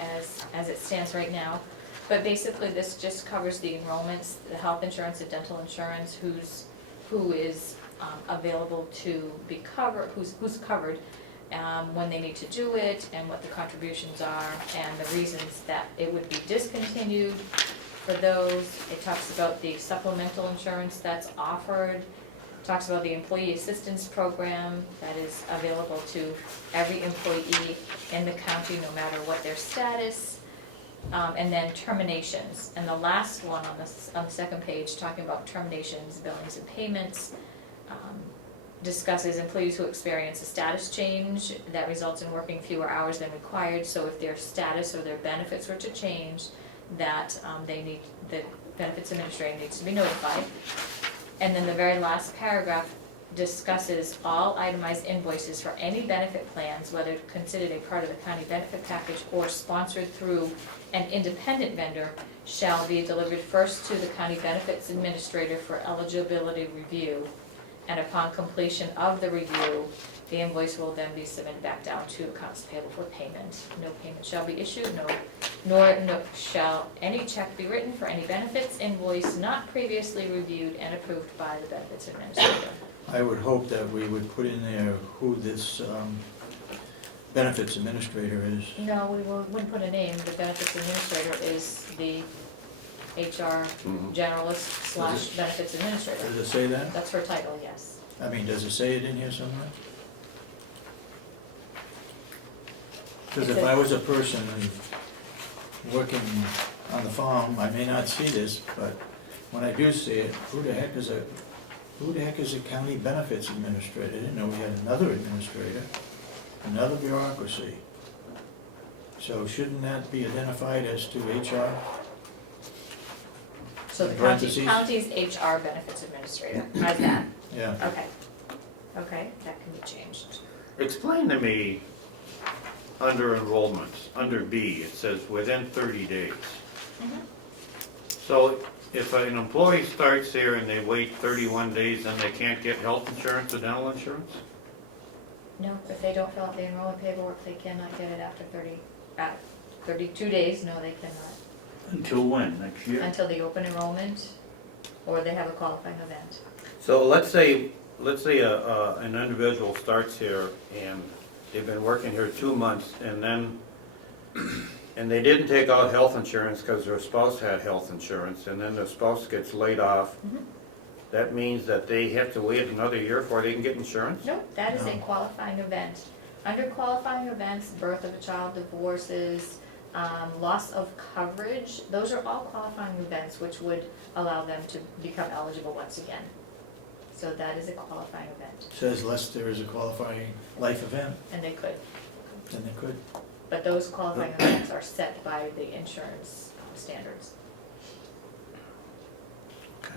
as it stands right now. But basically, this just covers the enrollments, the health insurance and dental insurance, who is available to be covered, who's covered, when they need to do it, and what the contributions are, and the reasons that it would be discontinued for those. It talks about the supplemental insurance that's offered, talks about the employee assistance program that is available to every employee in the county, no matter what their status, and then terminations. And the last one on the second page, talking about terminations, billings, and payments, discusses employees who experience a status change that results in working fewer hours than required. So if their status or their benefits were to change, that the benefits administrator needs to be notified. And then the very last paragraph discusses all itemized invoices for any benefit plans, whether considered a part of the county benefit package or sponsored through an independent vendor, shall be delivered first to the county benefits administrator for eligibility review. And upon completion of the review, the invoice will then be submitted back down to accounts payable for payment. No payment shall be issued, nor shall any check be written for any benefits invoice not previously reviewed and approved by the benefits administrator. I would hope that we would put in there who this benefits administrator is. No, we wouldn't put a name. The benefits administrator is the HR generalist / benefits administrator. Does it say that? That's her title, yes. I mean, does it say it in here somewhere? Because if I was a person working on the farm, I may not see this, but when I do see it, who the heck is a county benefits administrator? I didn't know we had another administrator, another bureaucracy. So shouldn't that be identified as to HR? So the Parentheses. county's HR benefits administrator, how's that? Yeah, Okay. Okay, that can be changed. Explain to me, under enrollments, under B, it says within 30 days. Mhm. So if an employee starts here and they wait 31 days, then they can't get health insurance or dental insurance? No, if they don't fill out the enrollment paperwork, they cannot get it after 32 days, no, they cannot. Until when, next year? Until the open enrollment, or they have a qualifying event. So let's say an individual starts here and they've been working here 2 months and then, and they didn't take out health insurance because their spouse had health insurance, and then their spouse gets laid off. Mhm. That means that they have to wait another year before they can get insurance? No, that is a No. qualifying event. Under qualifying events, birth of a child, divorces, loss of coverage, those are all qualifying events which would allow them to become eligible once again. So that is a qualifying event, Says unless there is a qualifying life event, and they could. then they could. But those qualifying events are set by the insurance standards. Okay.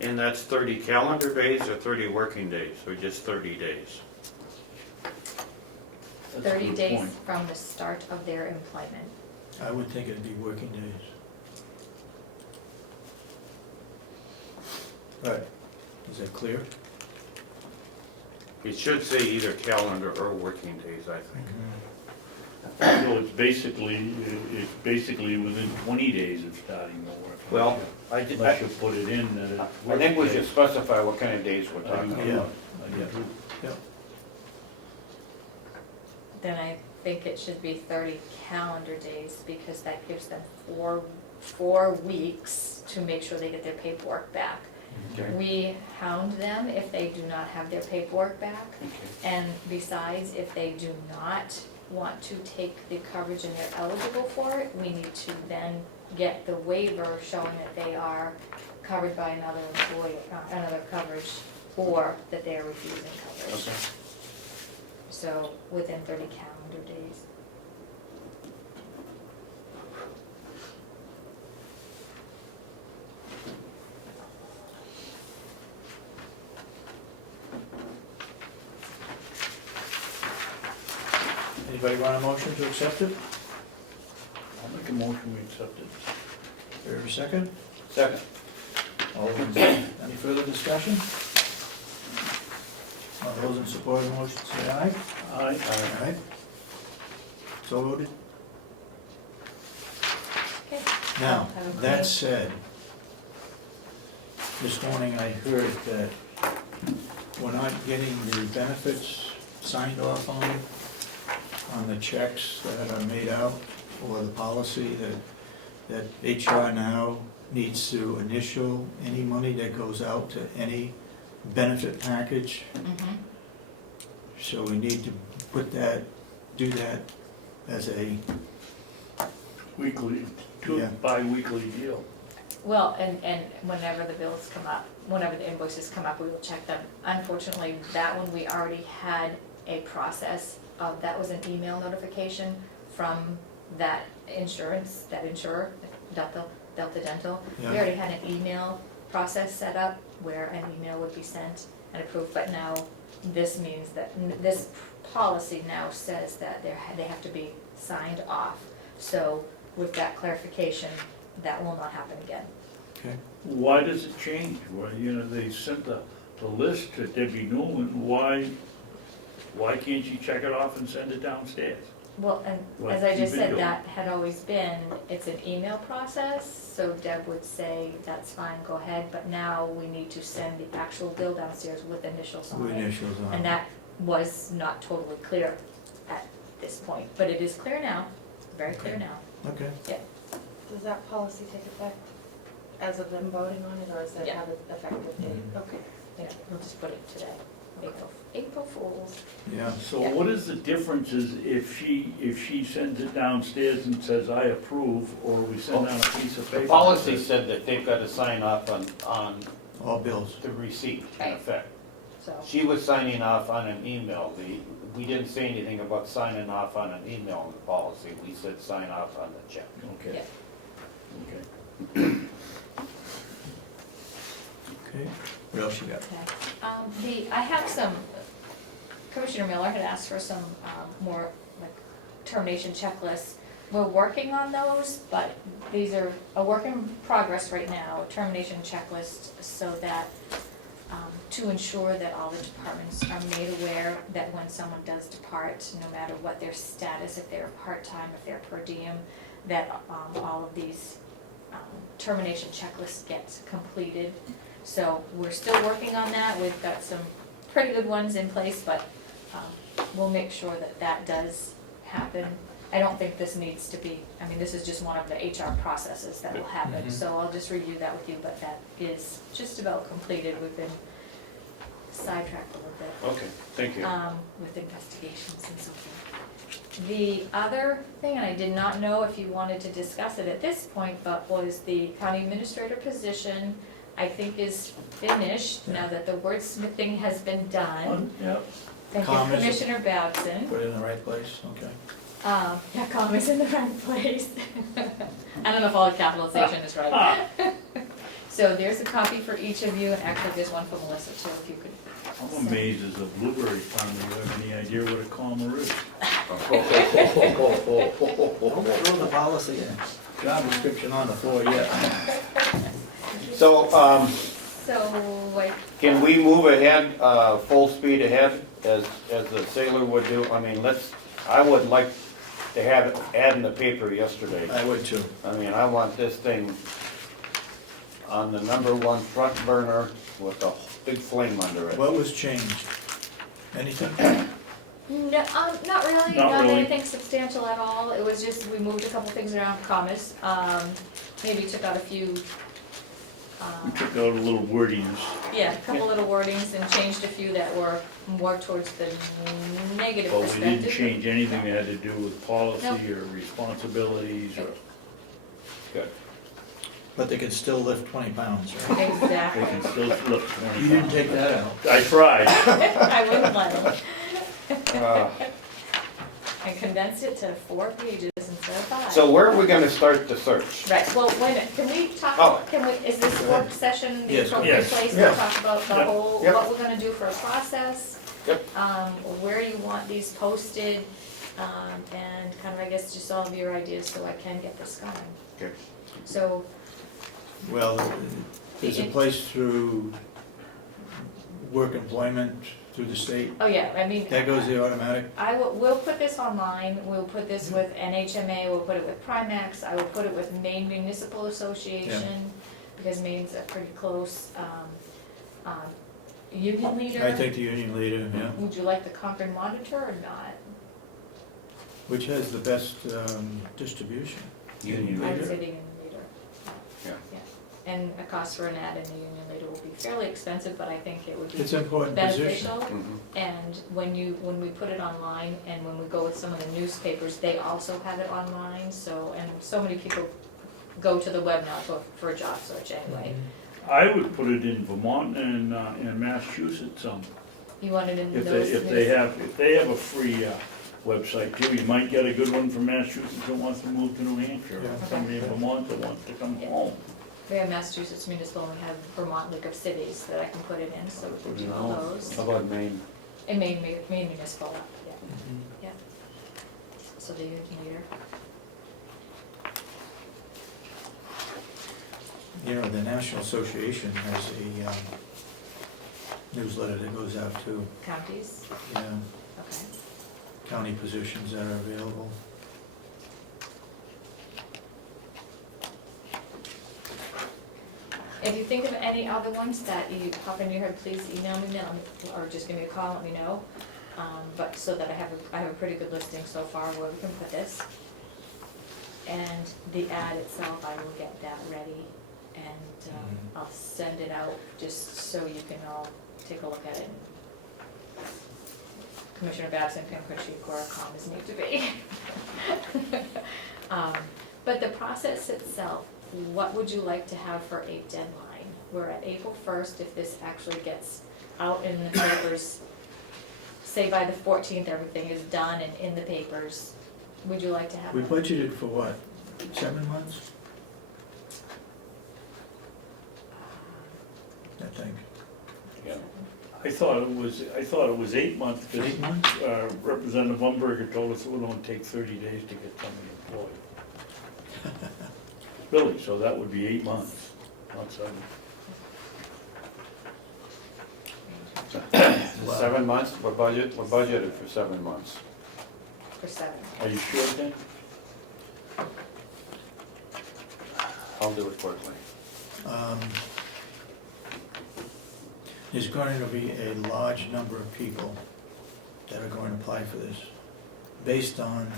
And that's 30 calendar days or 30 working days, or just 30 days? That's a 30 good days point. from the start of their employment. I would think it'd be working days. Right, is that clear? It should say either calendar or working days, I think. So it's basically within 20 days of starting the work. Well, Unless you put it in that it's. I think we should specify what kind of days we're I talking do about. Yeah. I do too. Then I think it should be 30 calendar days, because that gives them four weeks to make sure they get their paperwork back. Okay. We hound them if they do not have their paperwork back. Okay. And besides, if they do not want to take the coverage and they're eligible for it, we need to then get the waiver showing that they are covered by another employee, another coverage, or that they are refusing coverage. Okay. So within 30 calendar days. Anybody want a motion to accept it? I'll make a motion, we accept it. There a second? Second. All those any further discussion? All those in support of the motion say aye. Aye. Aye. So voted. Okay. Now, Have a great- that said, this morning I heard that we're not getting the benefits signed off on the checks that are made out, or the policy that HR now needs to initial any money that goes out to any benefit package. Mhm. So we need to do that as a, Weekly, Yeah. bi-weekly deal. Well, and whenever the bills come up, whenever the invoices come up, we will check them. Unfortunately, that one, we already had a process, that was an email notification from that insurer, Delta Dental. We Yeah. already had an email process set up where an email would be sent and approved, but now this means that, this policy now says that they have to be signed off. So with that clarification, that will not happen again. okay, Why does it change? Well, they sent the list to Debbie Newland, why can't she check it off and send it downstairs? Well, and Like as I just you've been said, doing. that had always been, it's an email process, so Deb would say, that's fine, go ahead, but now we need to send the actual bill downstairs with initials on with it. initials on it. And that was not totally clear at this point, but it is clear now, very clear Okay. now. Okay, Does that policy take effect as of them voting on it, or is that Yeah. have an effective date? Mhm. Okay. Yeah, we'll just put it today, April Fools. yeah. So Yeah. what is the difference is if she sends it downstairs and says, I approve, or we send out a piece of paper? The policy said that they've got to sign off on All bills. the receipt, in Right. effect. So, She was signing off on an email. We didn't say anything about signing off on an email in the policy. We said sign off on the check. Okay, yeah, okay. Okay, what else you got? Okay. I have some, Commissioner Miller had asked for some more like termination checklists. We're working on those, but these are a work in progress right now, a termination checklist, so that, to ensure that all the departments are made aware that when someone does depart, no matter what their status, if they're part-time, if they're per diem, that all of these termination checklists get completed. So we're still working on that. We've got some pretty good ones in place, but we'll make sure that that does happen. I don't think this needs to be, I mean, this is just one of the HR processes that will happen. Mhm. So I'll just review that with you, but that is just about completed. We've been sidetracked a little bit. Okay, thank you. With investigations and so forth. The other thing, and I did not know if you wanted to discuss it at this point, but was the county administrator position, I think is finished now that the wordsmithing has been done. Yep. Thank you, Commas. Commissioner Babson. Put it in the right place, okay. Yeah, comma's in the right place. I don't know if all the capitalization is right. So there's a copy for each of you, and actually there's one for Melissa too, if you could. I'm amazed as a blueberry farmer, you have any idea what a comma is? Don't throw the policy in. Job description on the floor yet. So, So, like, can we move ahead, full speed ahead, as the sailor would do? I mean, I would like to have it ad in the paper yesterday. I would too. I mean, I want this thing on the #1 front burner with a big flame under it. What was changed? Anything? no, not really, Not not really. anything substantial at all. It was just, we moved a couple things around, commas. Maybe took out a few, We took out a little wordiness. yeah, a couple little wordings and changed a few that were more towards the negative But we perspective. didn't change anything that had to do with policy Nope. or responsibilities or, Good. But they could still lift 20 pounds, right? they Exactly. can still flip 20 You didn't pounds. take that out. I tried. I wouldn't let them. Uh, I condensed it to 4 pages instead of 5. So where are we gonna start the search? Right, well, wait a minute, can we talk, Oh. is this work session the Yes. appropriate Yes. place to Yeah. talk about the Yep. whole, Yep. what we're gonna do for a process? Yep. Where you want these posted, and kind of, I guess, just all of your ideas so I can get this going. Okay. So, Well, there's a place through work employment through the state. oh yeah, I mean. That goes the automatic. We'll put this online, we'll put this with NHMA, we'll put it with Primex, I will put it with Maine Municipal Association, because Maine's pretty close. Union Leader. I think the union leader, yeah, Would you like the Concord Monitor or not? which has the best distribution. Union I would Leader. say the Union Leader. Yeah. And a cost for an ad in the Union Leader will be fairly expensive, but I think it would be It's an important position. beneficial. Mhm. And when we put it online, and when we go with some of the newspapers, they also have it online, so, and so many people go to the web now for a job search anyway. I would put it in Vermont and Massachusetts, You want it in if those? they have a free website too. You might get a good one from Massachusetts that wants to move to New Hampshire, Yeah. or somebody in Vermont that wants to come Yeah. home. We have Massachusetts Municipal, and we have Vermont League of Cities that I can put it in, so we can do all those. How about Maine? And Maine Municipal, yeah, Mhm. so the Union Leader. You know, the National Association has a newsletter that goes out to, Counties, okay. county positions that are available. If you think of any other ones that you pop in your head, please email me now, or just give me a call, let me know. But so that I have a pretty good listing so far where we can put this. And the ad itself, I will get that ready, and I'll send it out just so you can all take a look at it. Commissioner Babson can critique where commas need to be. But the process itself, what would you like to have for a deadline? We're at April 1st, if this actually gets out in the papers, say by the 14th, everything is done and in the papers, would you like to have We that? budgeted for what, 7 months? I think. Yeah. I thought it was 8 months, because 8 months? Representative Umberger told us it would only take 30 days to get somebody employed. Really, so that would be 8 months, not 7. 7 months, we're budgeted for 7 months. For 7. Are you sure then? I'll do it quickly. There's going to be a large number of people that are going to apply for this, based on,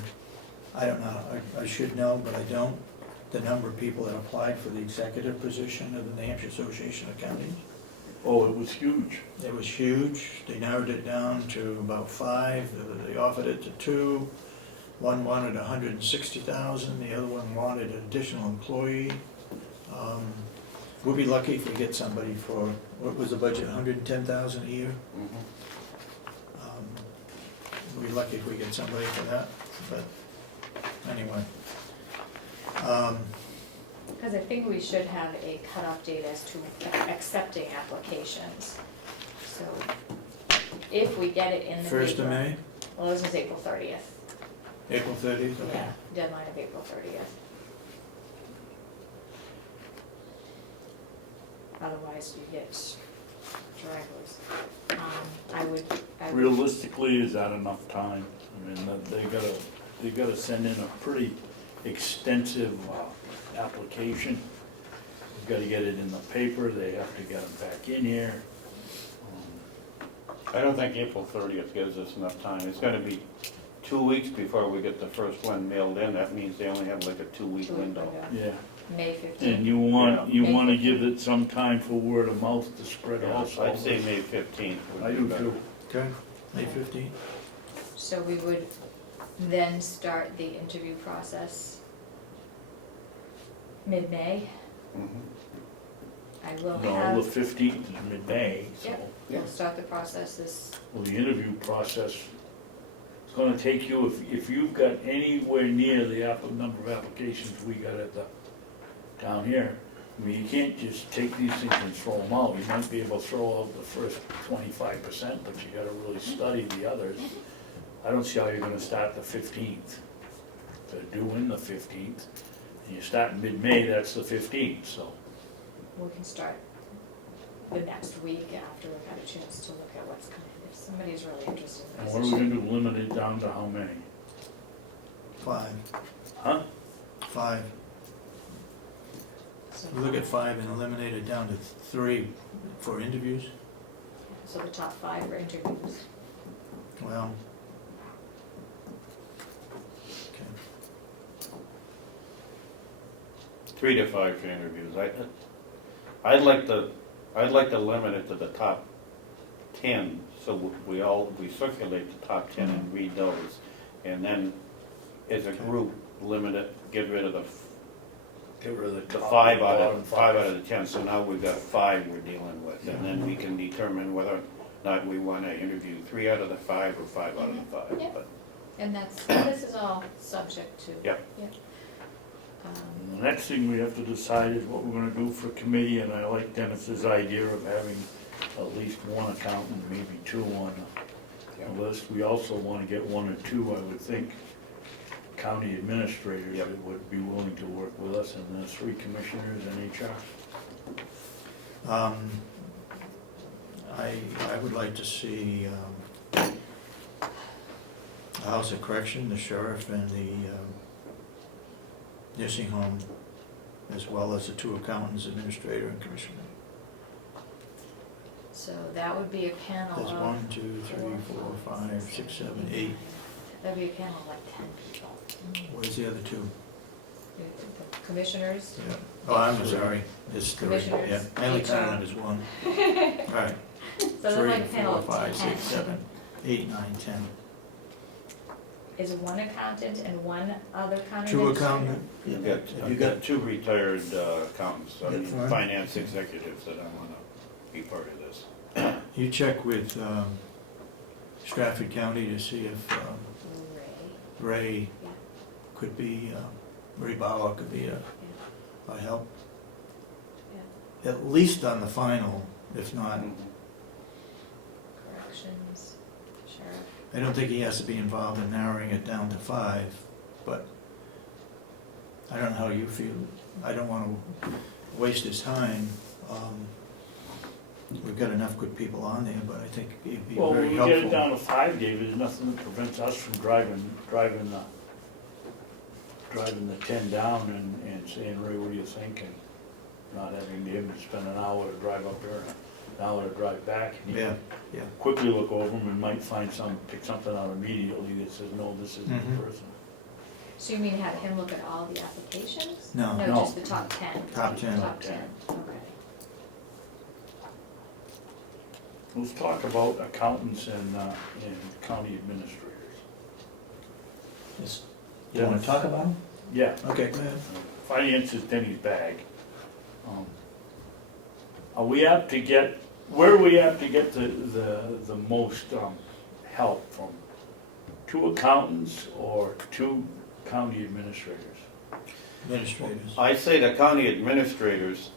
I don't know, I should know, but I don't, the number of people that applied for the executive position of the New Hampshire Association of Counties. Oh, it was huge. It was huge. They narrowed it down to about 5. They offered it to 2. One wanted 160,000, the other one wanted an additional employee. We'll be lucky if we get somebody for, what was the budget, 110,000 a year? We'll be lucky if we get somebody for that, but anyway. Because I think we should have a cutoff date as to accepting applications. So if we get it in the paper. 1st of May, Well, this is April 30th. April 30th, okay. Yeah, deadline of April 30th. Otherwise, you get stragglers. I would. Realistically, is that enough time? I mean, they gotta send in a pretty extensive application. We've gotta get it in the paper, they have to get them back in here. I don't think April 30th gives us enough time. It's gonna be 2 weeks before we get the first one mailed in. That means they only have like a 2-week window. Yeah, May 15th. and you wanna give it some time for word of mouth to spread Yeah, also. I'd say May 15th I would be do better. too. Okay, May 15th. So we would then start the interview process mid-May. Mhm. I will No, have. the 15th is mid-May, so. Yep. We'll start the process this, Well, the interview process, it's gonna take you, if you've got anywhere near the number of applications we got at the, down here, I mean, you can't just take these things and throw them out. You might be able to throw out the first 25%, but you gotta really study the others. I don't see how you're gonna start the 15th, to do in the 15th. And you start in mid-May, that's the 15th, so. we can start the next week after we've had a chance to look at what's coming. If somebody's really interested in And this. what are we gonna do, limit it down to how many? 5. Huh? 5. So- We look at 5 and eliminate it down to 3 for interviews. So the top 5 for interviews. Well. Okay. 3 to 5 for interviews. I'd like to limit it to the top 10, so we circulate the top 10 and read those. And then, as a group, limit it, get rid of the Get rid of the top 5 and out bottom of, 5 out of the 10, so now we've got 5 we're dealing with. And then we can determine whether or not we want to interview 3 out of the 5 or 5 out of the 5. Yep. But And this is all subject to. Yep. The next thing we have to decide is what we're gonna do for committee, and I like Dennis's idea of having at least one accountant, maybe 2 on the list. We also wanna get 1 or 2, I would think, county administrators that would be willing to work with us, and then 3 commissioners and HR. I would like to see the House of Correction, the sheriff, and the nursing home, as well as the 2 accountants, administrator and commissioner. So that would be a panel There's of. 1, 2, 3, 4, 5, 6, 7, 8. That'd be a panel of like 10 people. Where's the other 2? The commissioners, Yeah. Oh, I'm sorry. There's 3. Commissioners, Yeah, I only HR. counted as 1. Right. so there's 3, like a panel 4, of 5, 10. 6, 7, 8, 9, 10. Is 1 accountant and 1 other county 2 administrator? accountant. I've got 2 retired accountants, I mean, That's fine. finance executives that I want to be part of this. You check with Stratford County to see if Ray, Ray yeah, could be, Ray Bauer could be a help. yeah. At least on the final If not, Corrections, sheriff. I don't think he has to be involved in narrowing it down to 5, but I don't know how you feel. I don't want to waste his time. We've got enough good people on there, but I think it'd be Well, very when we helpful. get it down to 5, David, there's nothing that prevents us from driving the 10 down and saying, Ray, what do you think? And not having him spend an hour to drive up there, an hour to drive back. And he Yeah, can yeah. quickly look over them and might pick something out immediately that says, no, this isn't Mhm. the person. So you mean have him look at all the applications? No. No, No. just the top 10? Top 10. Top 10, okay. Let's talk about accountants and county administrators. Yes. You want to talk about him? Yeah. Okay, go ahead. Finance is Denny's bag. Are we apt to get, where are we apt to get the most help from? 2 accountants or 2 county administrators? Administrators. I say the county administrators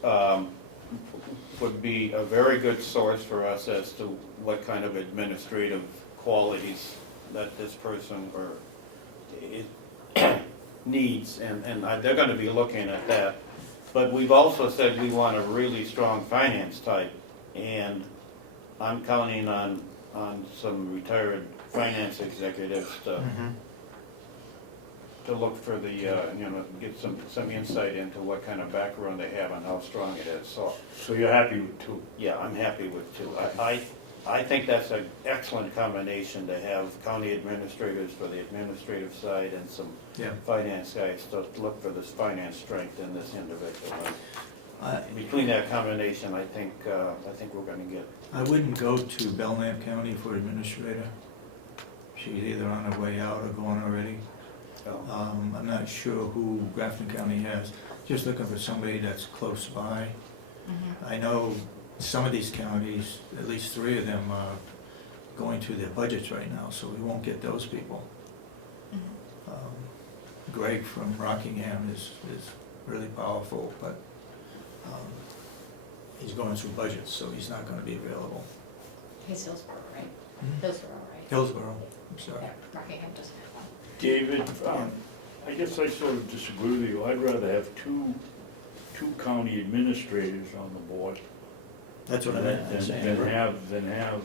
would be a very good source for us as to what kind of administrative qualities that this person needs, and they're gonna be looking at that. But we've also said we want a really strong finance type, and I'm counting on some retired finance executives Mhm. to look for the, get some insight into what kind of background they have and how strong it is, so. So you're happy with 2? Yeah, I'm happy with 2. I think that's an excellent combination to have county administrators for the administrative side and some Yeah. finance guys to look for this finance strength in this individual. I Between that combination, I think we're gonna get, I wouldn't go to Belknap County for administrator. She's either on her way out or gone already. I'm not sure who Grafton County has. Just looking for somebody that's close by. I know some of these counties, at least 3 of them, are going through their budgets right now, so we won't get those people. Greg from Rockingham is really powerful, but he's going through budgets, so he's not gonna be available. He's Hillsborough, right? Mhm. Hillsborough, right? Hillsborough, I'm sorry. Yeah, Rockingham doesn't have one. David, I guess I sort of disagree with you. I'd rather have two county administrators on the board That's what I meant, I'm saying. than have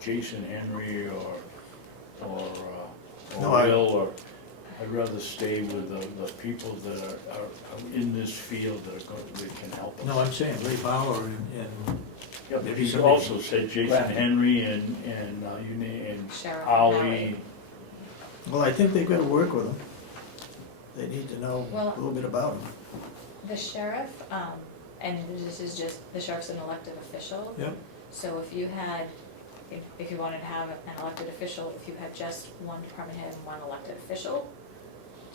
Jason Henry or No, I- Will, or I'd rather stay with the people that are in this field that can help us. No, I'm saying Ray Bauer and Yeah, but maybe you somebody- also said Jason Right. Henry and Sheriff Ollie. Howie. well, I think they've got to work with them. They need to know Well- a little bit about them. The sheriff, and this is just, the sheriff's an elected official. Yep. So if you had, if you wanted to have an elected official, if you had just one department head and one elected official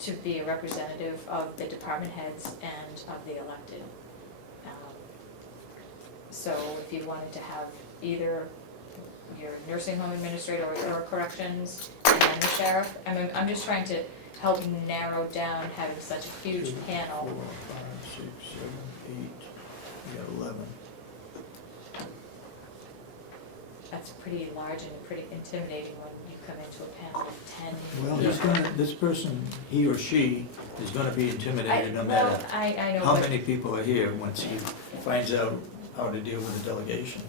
to be a representative of the department heads and of the elected. So if you wanted to have either your nursing home administrator or corrections and then the sheriff, I mean, I'm just trying to help narrow down having such a huge 2, panel. 4, 5, 6, 7, 8, we got 11. That's pretty large and pretty intimidating when you come into a panel of 10. Well, he's gonna, this person, he or she, is gonna be intimidated no matter I know, how but, many people are here once he finds out how to deal with the delegation.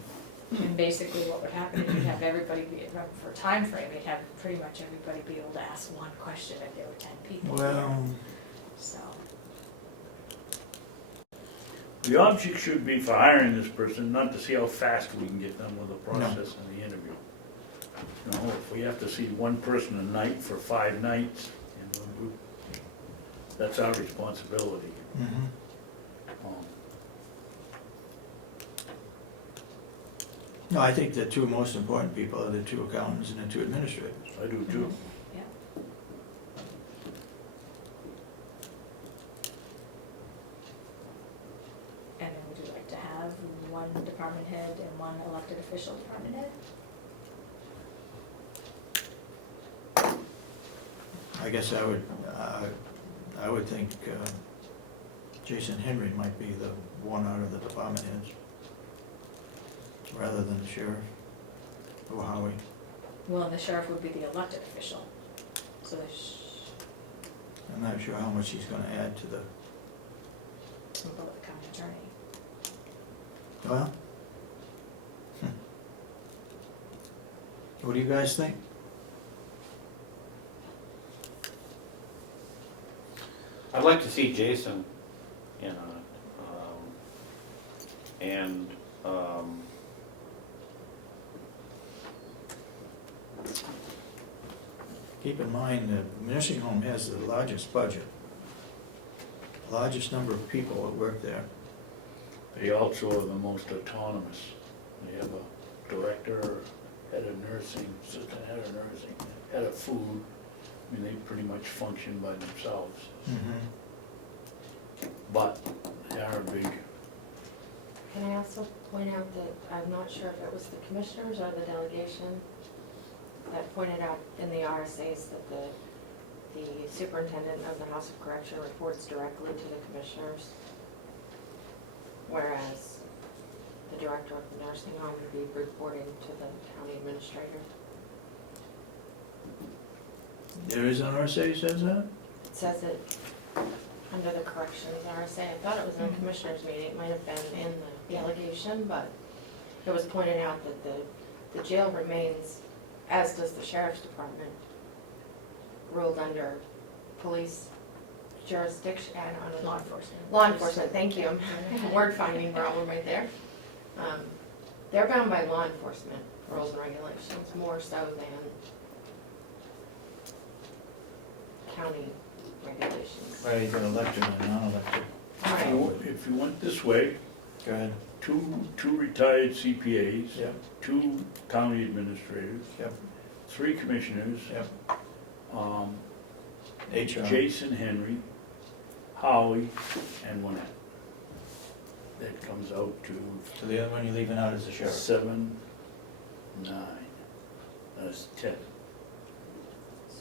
and basically what would happen is you'd have everybody be, for time frame, you'd have pretty much everybody be able to ask one question if there were 10 people here. Well, So, The object should be for hiring this person, not to see how fast we can get done with the process and the interview. You know, if we have to see one person a night for 5 nights, that's our responsibility. mhm. No, I think the 2 most important people are the 2 accountants and the 2 administrators. I do too. yeah. And then would you like to have one department head and one elected official department head? I guess I would think Jason Henry might be the one out of the department heads. rather than the sheriff or Howie. Well, the sheriff would be the elected official, so I'm not sure how much he's gonna add to the, we'll go with the county attorney. well. What do you guys think? I'd like to see Jason in on it. And, Keep in mind, the nursing home has the largest budget, largest number of people that work there. They also are the most autonomous. They have a director, head of nursing, assistant head of nursing, head of food. I mean, they pretty much function by themselves, but they are big. Can I also point out that I'm not sure if it was the commissioners or the delegation that pointed out in the RSAs that the superintendent of the House of Correction reports directly to the commissioners, whereas the director of the nursing home would be reporting to the county administrator. There is an RSA that says that? It says it under the corrections RSA. I thought it was in the commissioners meeting, it might have been in the delegation, but it was pointed out that the jail remains, as does the sheriff's department, ruled under police jurisdiction, and on Law enforcement. law enforcement, thank you, word finding problem right there. They're bound by law enforcement rules and regulations more so than county regulations. Right, you got elected and non-elected. If you went this way, Go ahead. two retired CPAs, Yep, 2 county administrators, yep, 3 commissioners, yep. um, HR. Jason Henry, Howie, and Winnet. That comes out to So the other one you're leaving out is the sheriff. 7, 9, that's 10.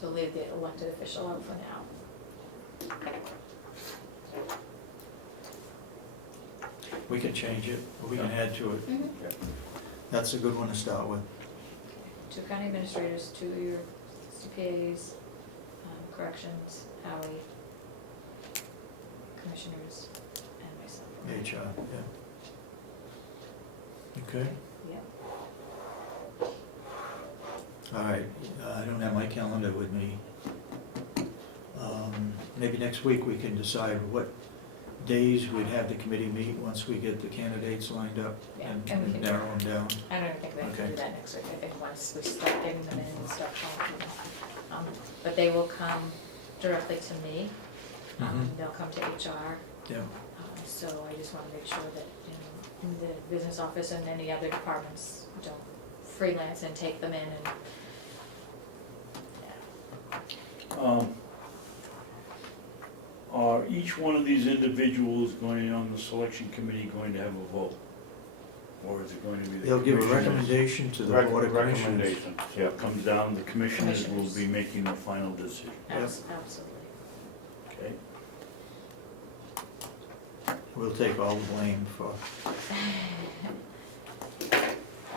So leave the elected official out for now. We can change it, or we can add to it. That's a good one to start with. 2 county administrators, 2 of your CPAs, corrections, Howie, commissioners, and myself. HR, yeah. Okay, Yep. all right, I don't have my calendar with me. Maybe next week we can decide what days we'd have the committee meet once we get the candidates lined up Yeah, and and we can- narrow them down. I don't think we can Okay. do that next week, I think once we start getting them in and start talking. But they will come directly to me, they'll come to HR. Yeah, So I just wanna make sure that, the business office and any other departments don't freelance and take them in and, Are each one of these individuals going on the selection committee going to have a vote? Or is it going to be the they'll give a commissioners? recommendation to the board of commissioners. recommendation. Yeah, it comes down, the commissioners will Commissioners. be making the final decision, absolutely. okay? We'll take all the blame for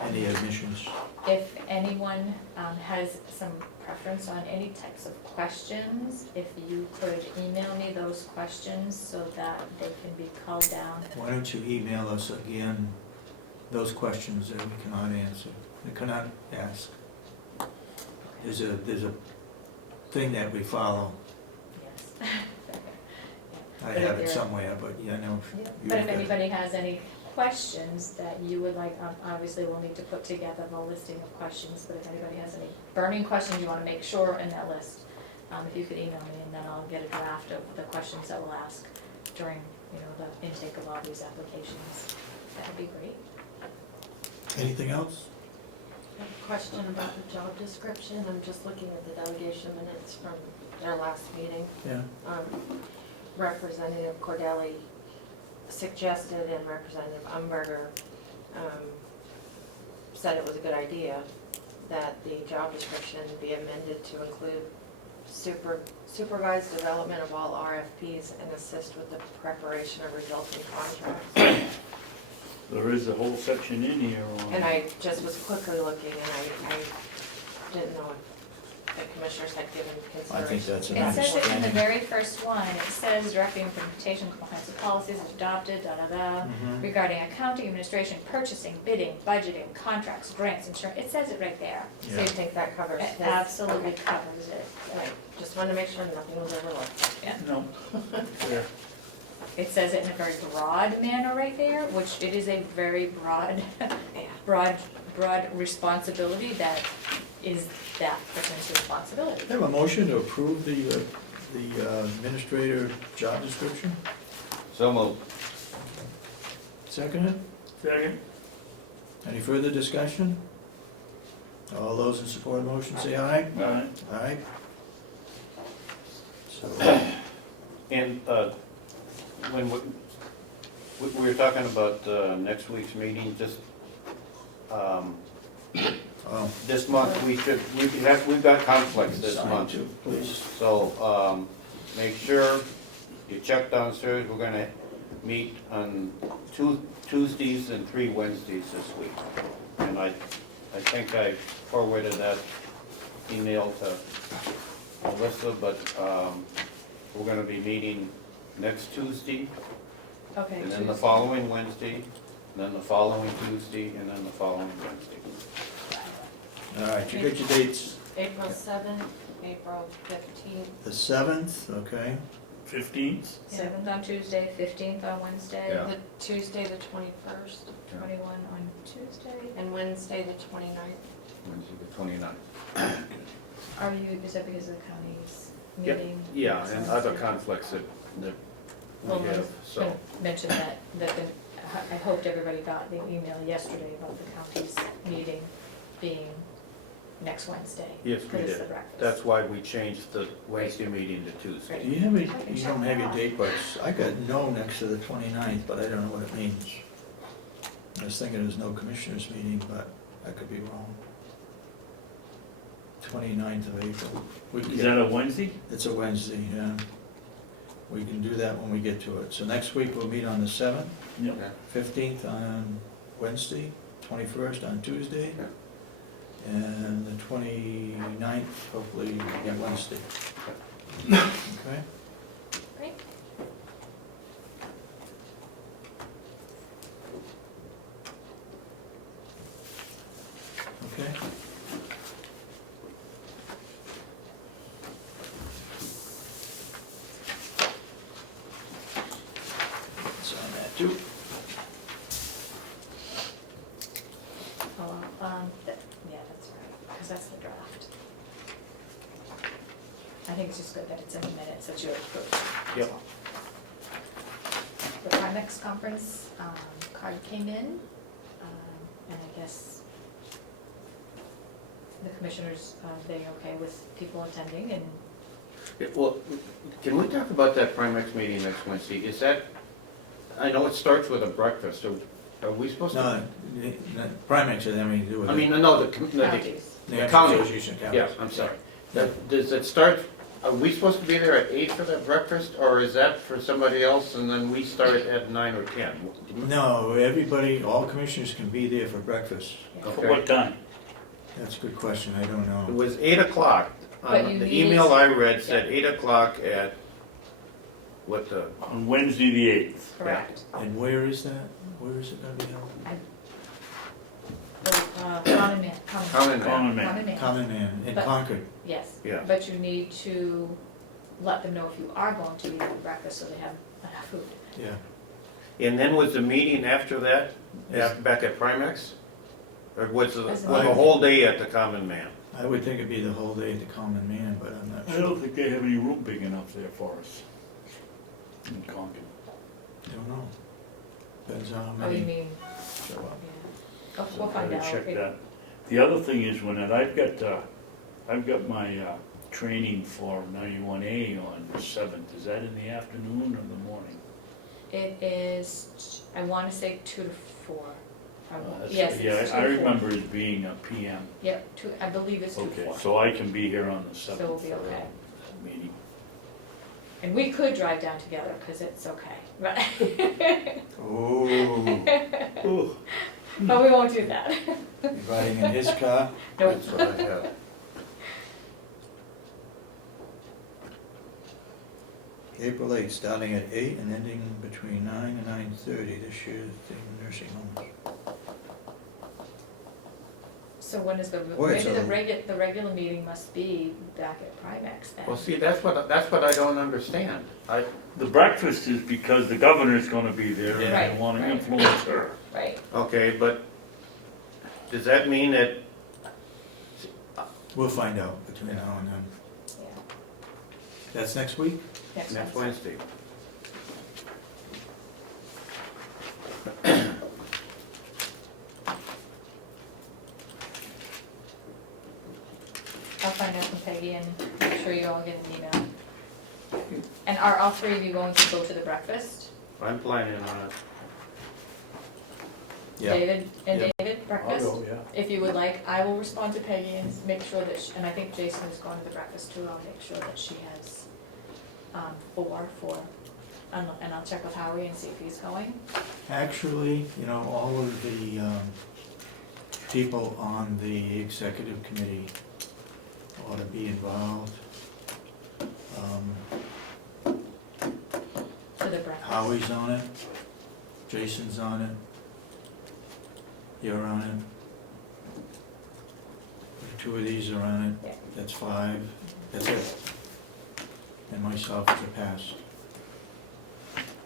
any admissions. If anyone has some preference on any types of questions, if you could email me those questions so that they can be called down. Why don't you email us again those questions that we cannot answer, we cannot ask? There's a thing that we follow. Yes. I But if have it you're- somewhere, but you know. Yeah, you've But if got it. anybody has any questions that you would like, obviously we'll need to put together the listing of questions, but if anybody has any burning questions you wanna make sure are in that list, if you could email me and then I'll get a draft of the questions that we'll ask during, the intake of all these applications, that would be great. Anything else? I have a question about the job description. I'm just looking at the delegation minutes from their last meeting. Yeah. Representative Cordelli suggested and Representative Umberger said it was a good idea that the job description be amended to include supervised development of all RFPs and assist with the preparation of resulting contracts. There is a whole section in here on. And I just was quickly looking and I didn't know if the commissioners had given I think consideration. that's an It says it in the understanding. very first one, it says directing implementation compliance with policies adopted, da-da-da, Mhm. regarding accounting, administration, purchasing, bidding, budgeting, contracts, grants, insurance, it says it right there. So you Yeah. think that covers It his? absolutely Okay. covers it. Right, just wanted to make sure nothing was overlooked. No, there. It says it in a very broad manner right there, which it is a very broad, broad responsibility that is that person's responsibility. Have a motion to approve the administrator job description? So moved. Second it? Second? Any further discussion? All those in support of the motion say aye. Aye. Aye. So, And when we were talking about next week's meeting, just oh, this month, we've got conflicts this sign month. too, please. So make sure you check downstairs. We're gonna meet on Tuesdays and 3 Wednesdays this week. And I think I forwarded that email to Melissa, but we're gonna be meeting next Tuesday, Okay. and then the Tuesday. following Wednesday, and then the following Tuesday, and then the following Wednesday. All right, you got your dates? April 7th, April 15th. The 7th, okay? 15th? 7th on Tuesday, 15th on Wednesday, Yeah. The Tuesday, the 21st, 21 on Tuesday. and Wednesday, the 29th. Wednesday, the 29th. Are you, is that because of the county's Yep. meeting? Yeah, and other conflicts that Well, we I have, was so. gonna mention that I hoped everybody got the email yesterday about the county's meeting being next Wednesday. Yes, we Because it's the did. breakfast. That's why we changed the Wednesday meeting to Tuesday. Do you have any, you don't have your date, but I got no next to the 29th, but I don't know what it means. I was thinking there was no commissioners meeting, but I could be wrong. 29th of April. We Is can- that a Wednesday? It's a Wednesday, yeah. We can do that when we get to it. So next week we'll meet on the 7th, Yep. 15th on Wednesday, 21st on Tuesday, Yeah. and the 29th, hopefully, again Wednesday. Okay? Great. Okay? It's on that too. Yeah, that's right, because that's the draft. I think it's just good that it's in the minutes that you approved. Yep. The Primex conference card came in, and I guess the commissioners, they okay with people attending and Well, can we talk about that Primex meeting next Wednesday? Is that, I know it starts with a breakfast, are we supposed to? No, Primex has anything to do with it. I mean, no, the counties. The county. Association of Counties. Yeah, I'm sorry. Does it start, are we supposed to be there at 8 for that breakfast, or is that for somebody else and then we start at 9 or 10? No, everybody, all commissioners can be there for breakfast. Yeah. For what time? That's a good question, I don't It know. was 8 o'clock. But you The need- email I read said 8 o'clock at, what the, On Wednesday, the 8th. Correct. And where is that? Where is it gonna be held? Common man, common. Common Man. Common man. Common man, Common Man in But- Concord. yes. Yeah. But you need to let them know if you are going to be there for breakfast, so they have enough food. Yeah. And then was the meeting after that, back at Primex? Or was the As was the well. whole day at the Common Man? I would think it'd be the whole day at the Common Man, but I'm not I sure. don't think they have any room big enough there for us. In Concord. Don't know. Depends on how Oh, you many mean, show up. yeah. Oh, So we'll find I'll out. check that. The other thing is when I've got my training for 91A on the 7th. Is that in the afternoon or the morning? It is, I want to say 2 to 4. That's- Yes, it's 2 Yeah, to 4. I remember it being a PM. Yep, 2, I believe it's 2 to Okay, 4. so I can be here on the 7th. So we'll be for okay. that meeting. And we could drive down together, because it's okay, but, Ooh, but we won't do that. riding in his car. Nope. That's what I have. April 8th, starting at 8 and ending between 9 and 9:30 this year at the nursing homes. So when is the, Boy, maybe so- the regular meeting must be back at Primex then? Well, see, that's what I don't understand. The breakfast is because the governor's gonna be there and Right, they wanna right. influence her. Right, Okay, but does that mean that, We'll find out between now and then. yeah. That's next week? Next next Wednesday. Wednesday? I'll find out from Peggy and make sure you all get an email. And are all three of you going to go to the breakfast? I'm planning on it. David and Yeah. David, breakfast? I'll go, yeah. If you would like, I will respond to Peggy and make sure that, and I think Jason is going to the breakfast too, I'll make sure that she has, 4, and I'll check with Howie and see if he's going. Actually, all of the people on the executive committee ought to be involved. For the breakfast. Howie's on it, Jason's on it, you're on it. 2 of these are on Yeah. it, that's 5, that's it. And myself is a pass.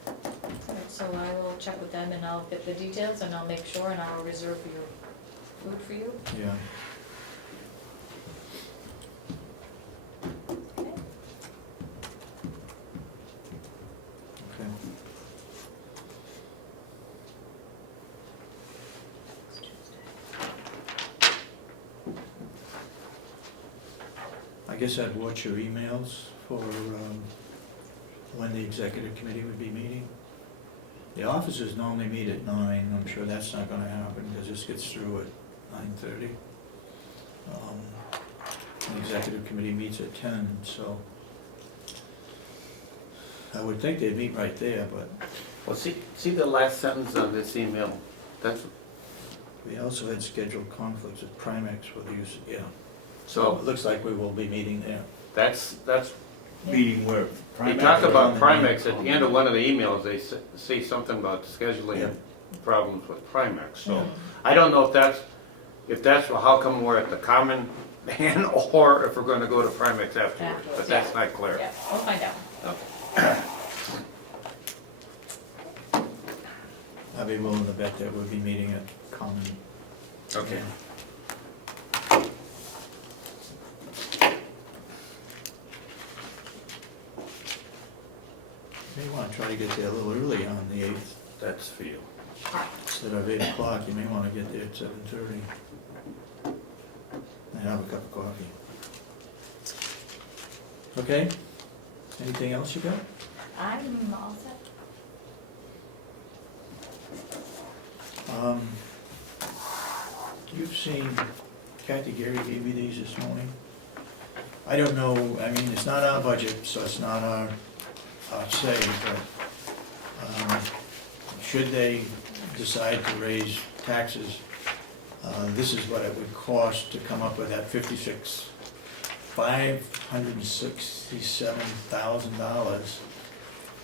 Alright, so I will check with them and I'll get the details and I'll make sure and I will reserve your food for you. Yeah. Okay. Okay. I guess I'd watch your emails for when the executive committee would be meeting. The officers normally meet at 9, I'm sure that's not gonna happen, because this gets through at 9:30. The executive committee meets at 10, so I would think they'd meet right there, but Well, see the last sentence of this email? That's, we also had scheduled conflicts with Primex for the use, yeah. So so it looks like we will be meeting there. that's, Meeting where? they Primex talk or- about Primex, at the end of one of the emails, they say something about scheduling Yeah. problems with Primex, so. Yeah. I don't know if that's how come we're at the common man, or if we're gonna go to Primex afterwards, but Afterwards, that's not clear. Yeah, we'll find out. I'd be willing to bet that we'll be meeting at Common. Okay. May want to try to get there a little early on the 8th. That's for you. Instead of 8 o'clock, you may want to get there at 7:30. And have a cup of coffee. Okay? Anything else you got? I'm all set. You've seen, Kathy Gary gave me these this morning. I don't know, I mean, it's not our budget, so it's not our say, but should they decide to raise taxes, this is what it would cost to come up with that $567,000.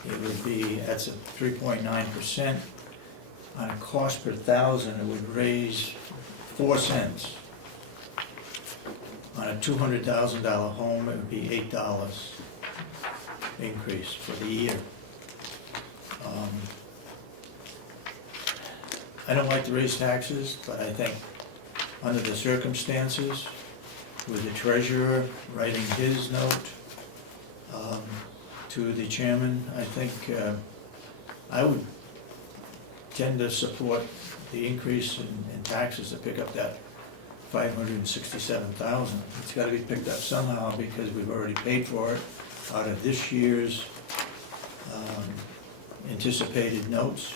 It would be, that's a 3.9%. On a cost per thousand, it would raise 4 cents. On a $200,000 home, it would be $8 increase for the year. I don't like to raise taxes, but I think under the circumstances, with the treasurer writing his note to the chairman, I think I would tend to support the increase in taxes to pick up that $567,000. It's gotta be picked up somehow because we've already paid for it out of this year's anticipated notes,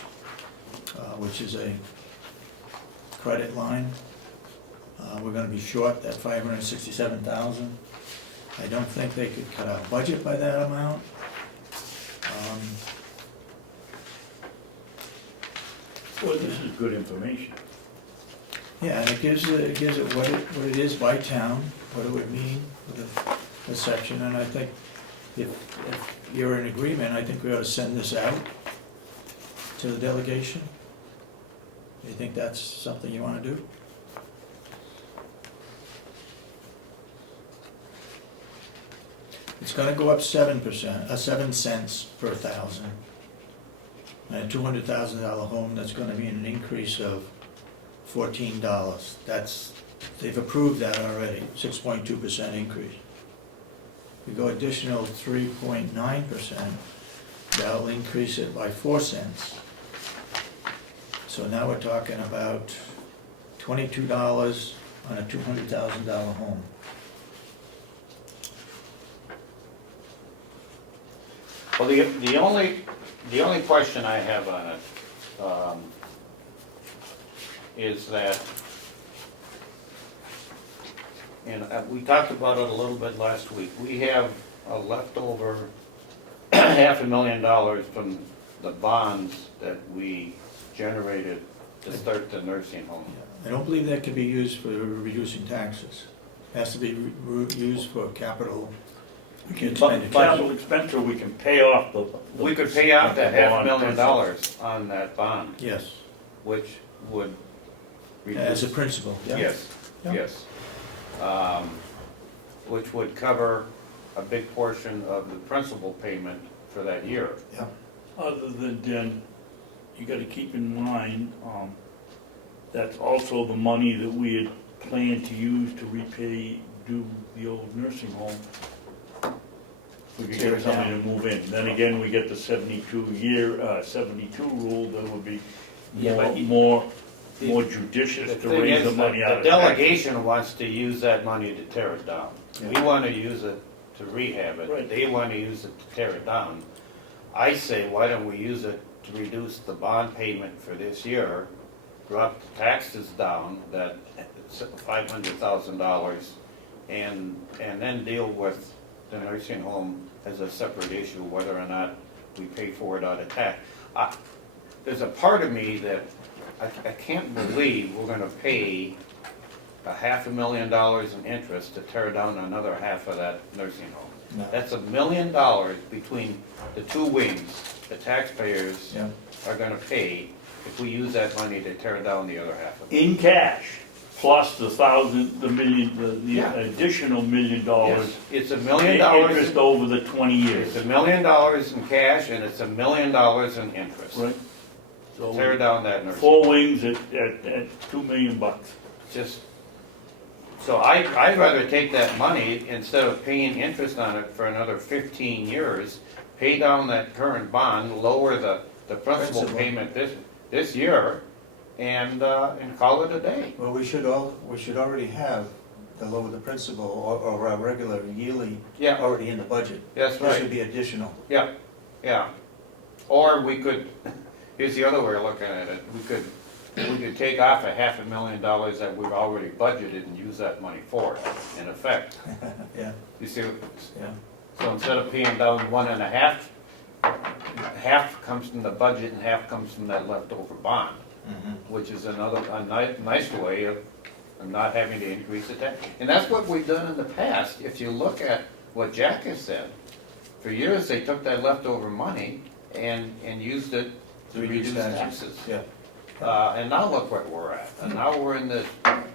which is a credit line. We're gonna be short that $567,000. I don't think they could cut our budget by that amount. Well, this is good information. Yeah, and it gives it what it is by town, what it would mean with the section, and I think if you're in agreement, I think we ought to send this out to the delegation. Do you think that's something you wanna do? It's gonna go up 7%, 7 cents per thousand. And a $200,000 home, that's gonna be an increase of $14. They've approved that already, 6.2% increase. We go additional 3.9%, that'll increase it by 4 cents. So now we're talking about $22 on a $200,000 home. Well, the only question I have on it, is that, and we talked about it a little bit last week, we have a leftover $500,000 from the bonds that we generated to start the nursing home. I don't believe that can be used for reducing taxes. It has to be used for capital We can, expenditure. capital expenditure, we can pay off the. We could pay out that bond $500,000 on that bond, Yes, which would as reduce. a principal, yeah. Yes, Yeah. yes. Which would cover a big portion of the principal payment for that year. Yeah. Other than, you gotta keep in mind, that's also the money that we had planned to use to do the old nursing home. We could Tear get it somebody down. to move in. Then again, we get the 72 rule, that would be Yeah, but more judicious The to thing raise the is, money out the of taxes. delegation wants to use that money to tear it down. We want to use it to rehab it. Right. They want to use it to tear it down. I say, why don't we use it to reduce the bond payment for this year, drop the taxes down, that $500,000, and then deal with the nursing home as a separate issue, whether or not we pay for it out of tax. There's a part of me that I can't believe we're gonna pay $500,000 in interest to tear down another half of that nursing home. No. That's $1 million between the two wings the taxpayers Yeah. are gonna pay if we use that money to tear down the other half of it. In cash, plus the Yeah. additional $1 million. Yes, it's $1 million. Interest over the 20 years. It's $1 million in cash and it's $1 million in interest. Right. Tear So, down that nursing. four wings at $2 million. Just, so I'd rather take that money, instead of paying interest on it for another 15 years, pay down that current bond, lower the principal Principal. payment this year, and call it a day. Well, we should already have the lower the principal or our regular yearly Yeah, already in the budget. that's This should right, be additional. yeah. Or we could, here's the other way of looking at it, we could take off $500,000 that we've already budgeted and use that money for, in effect. Yeah, You see, yeah. so instead of paying down 1.5, half comes from the budget and half comes from that leftover bond, Mhm. which is a nice way of not having to increase the tax. And that's what we've done in the past. If you look at what Jack has said, for years they took that leftover money and used it to reduce taxes. Yeah. And now look where we're at. And now we're in this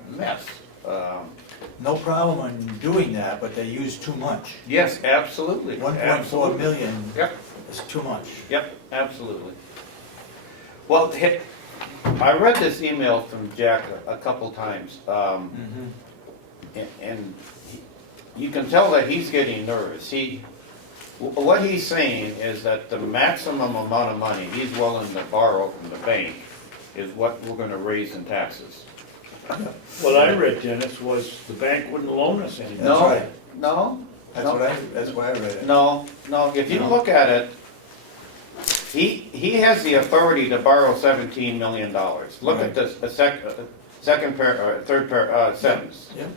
mess. No problem on doing that, but they use too much. Yes, absolutely. 1.4 Absolutely. million Yep. is too much. Yep, absolutely. Well, I read this email from Jack a couple times, Mhm. and you can tell that he's getting nervous. What he's saying is that the maximum amount of money he's willing to borrow from the bank is what we're gonna raise in taxes. What I read, Dennis, was the bank wouldn't loan us any. That's No, right. no, That's why I read it. no, if you No. look at it, he has the authority to borrow $17 million. Look at this, third sentence. Yep,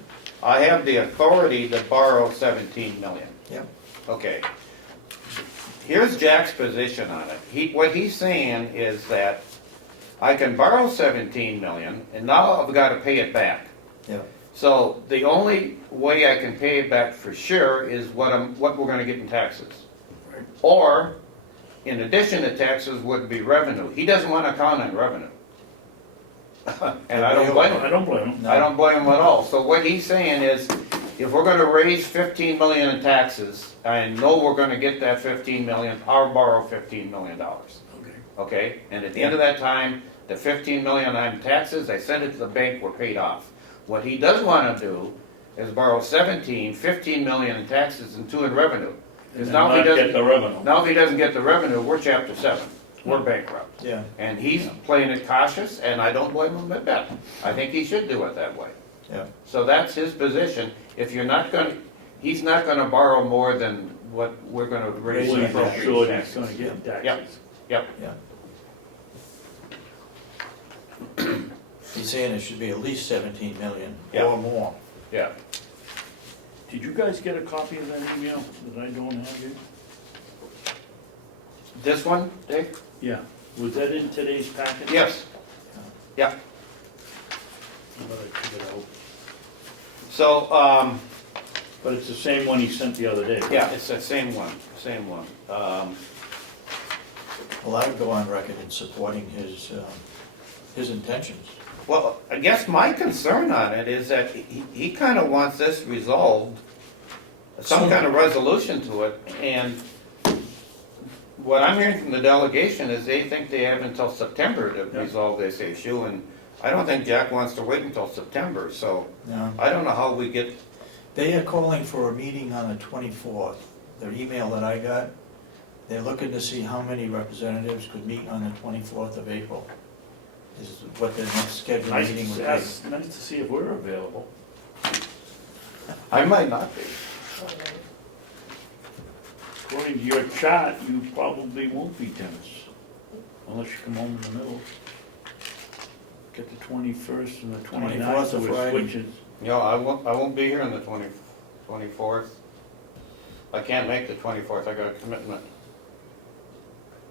I have the authority to borrow 17 million. yep. Okay. Here's Jack's position on it. What he's saying is that I can borrow 17 million, and now I've gotta pay it back. Yeah. So the only way I can pay it back for sure is what we're gonna get in taxes. Right. Or, in addition to taxes would be revenue. He doesn't wanna count on revenue. And I don't blame him. I don't blame him. I don't blame him at all. So what he's saying is, if we're gonna raise 15 million in taxes, I know we're gonna get that 15 million, I'll borrow $15 million. Okay. Okay? And at the end of that time, the 15 million on taxes, I send it to the bank, we're paid off. What he does wanna do is borrow 15 million in taxes and 2 in revenue. And Because then now if he not get doesn't, the revenue. now if he doesn't get the revenue, we're chapter 7. We're bankrupt. Yeah, And he's playing it cautious, and I don't blame him a bit. I think he should do it that way. yeah. So that's his position. If you're not gonna, he's not gonna borrow more than what we're gonna raise Raise in the I'm sure he's taxes. gonna get Yep. taxes. Yep. He's saying it should be at least 17 million Yeah. or more. Yeah. Did you guys get a copy of that email that I don't have here? This one, Dave? Yeah, was that in today's packet? Yes. Yeah. But I took it out. So, But it's the same one he sent the other day. yeah, it's the same one, same one. Well, I would go on record in supporting his intentions. Well, I guess my concern on it is that he kind of wants this resolved, some kind of resolution to it, and what I'm hearing from the delegation is they think they have until September to Yeah. resolve this issue, and I don't think Jack wants to wait until September, so No. I don't know how we get, They are calling for a meeting on the 24th. Their email that I got, they're looking to see how many representatives could meet on the 24th of April. This is what their next scheduled Nice meeting would to, be. nice to see if we're available. I might not be. According to your chart, you probably won't be, Dennis, unless you come home in the middle. Get the 21st and the 24th 29th, of we're Friday. switching. No, I won't be here on the 24th. I can't make the 24th, I got a commitment.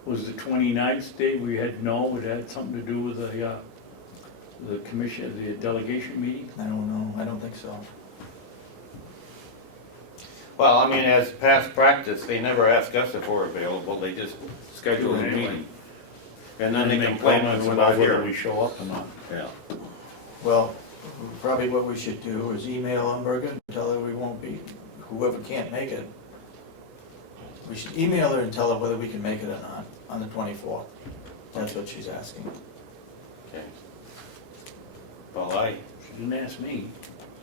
Was the 29th date we had, no, it had something to do with the commission, the delegation meeting? I don't know, I don't think so. Well, I mean, as past practice, they never ask us if we're available, they just schedule a Anyway. meeting. And then they make complain when comments we're about not whether here. we show up or not. Yeah. Well, probably what we should do is email Umberger and tell her we won't be, whoever can't make it. We should email her and tell her whether we can make it or not on the 24th. That's what she's asking. Okay. Well, I She didn't ask me.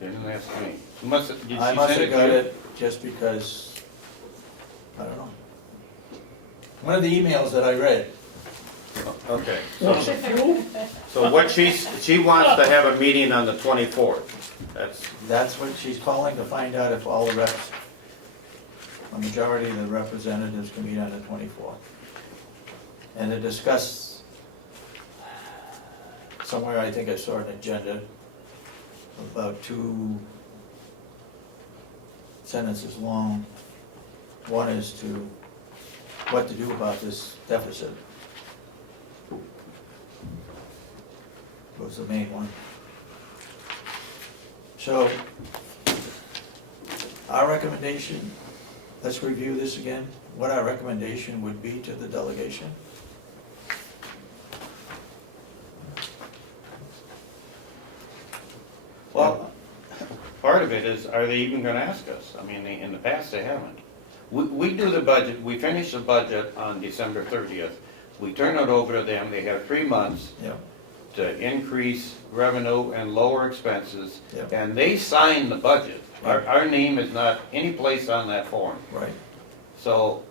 didn't ask me. Did I she must send have to got you? it just because, I don't know. One of the emails that I read, Okay. Well, So what she wants to have a meeting on the 24th. that's what she's calling to find out if all the reps, a majority of the representatives can meet on the 24th. And to discuss, somewhere I think I saw an agenda, about 2 sentences long. One is to, what to do about this deficit. Was the main one. So, our recommendation, let's review this again, what our recommendation would be to the delegation. Well, part of it is, are they even gonna ask us? I mean, in the past, they haven't. We do the budget, we finish the budget on December 30th. We turn it over to them, they have 3 months Yeah, to increase revenue and lower expenses, yeah, and they sign the budget. Our name is not any place on that form. right. So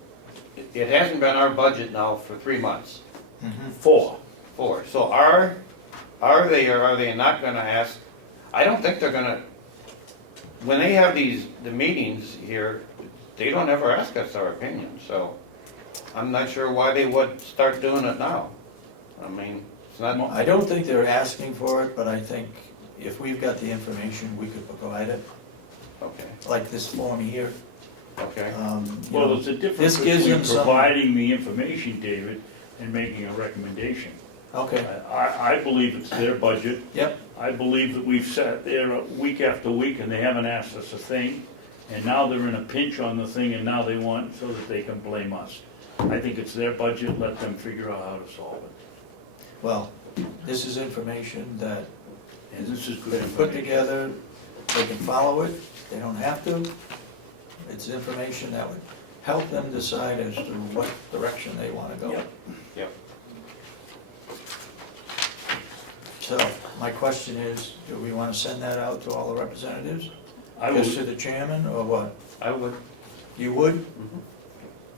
it hasn't been our budget now for 3 months, Mhm. 4. 4. So are they or are they not gonna ask? I don't think they're gonna, when they have the meetings here, they don't ever ask us our opinion, so I'm not sure why they would start doing it now. I mean, it's not, I don't think they're asking for it, but I think if we've got the information, we could provide it, okay, like this form here. okay. You Well, know, there's a difference this gives between them some- providing the information, David, and making a recommendation. Okay, I believe it's their budget. yep, I believe that we've sat there week after week and they haven't asked us a thing. And now they're in a pinch on the thing and now they want so that they can blame us. I think it's their budget, let them figure out how to solve it. well, this is information that And this is good been put information. together, they can follow it, they don't have to. It's information that would help them decide as to what direction they wanna go. Yep. Yep. So, my question is, do we wanna send that out to all the representatives? I Just to would, the chairman, or what? I would. You would?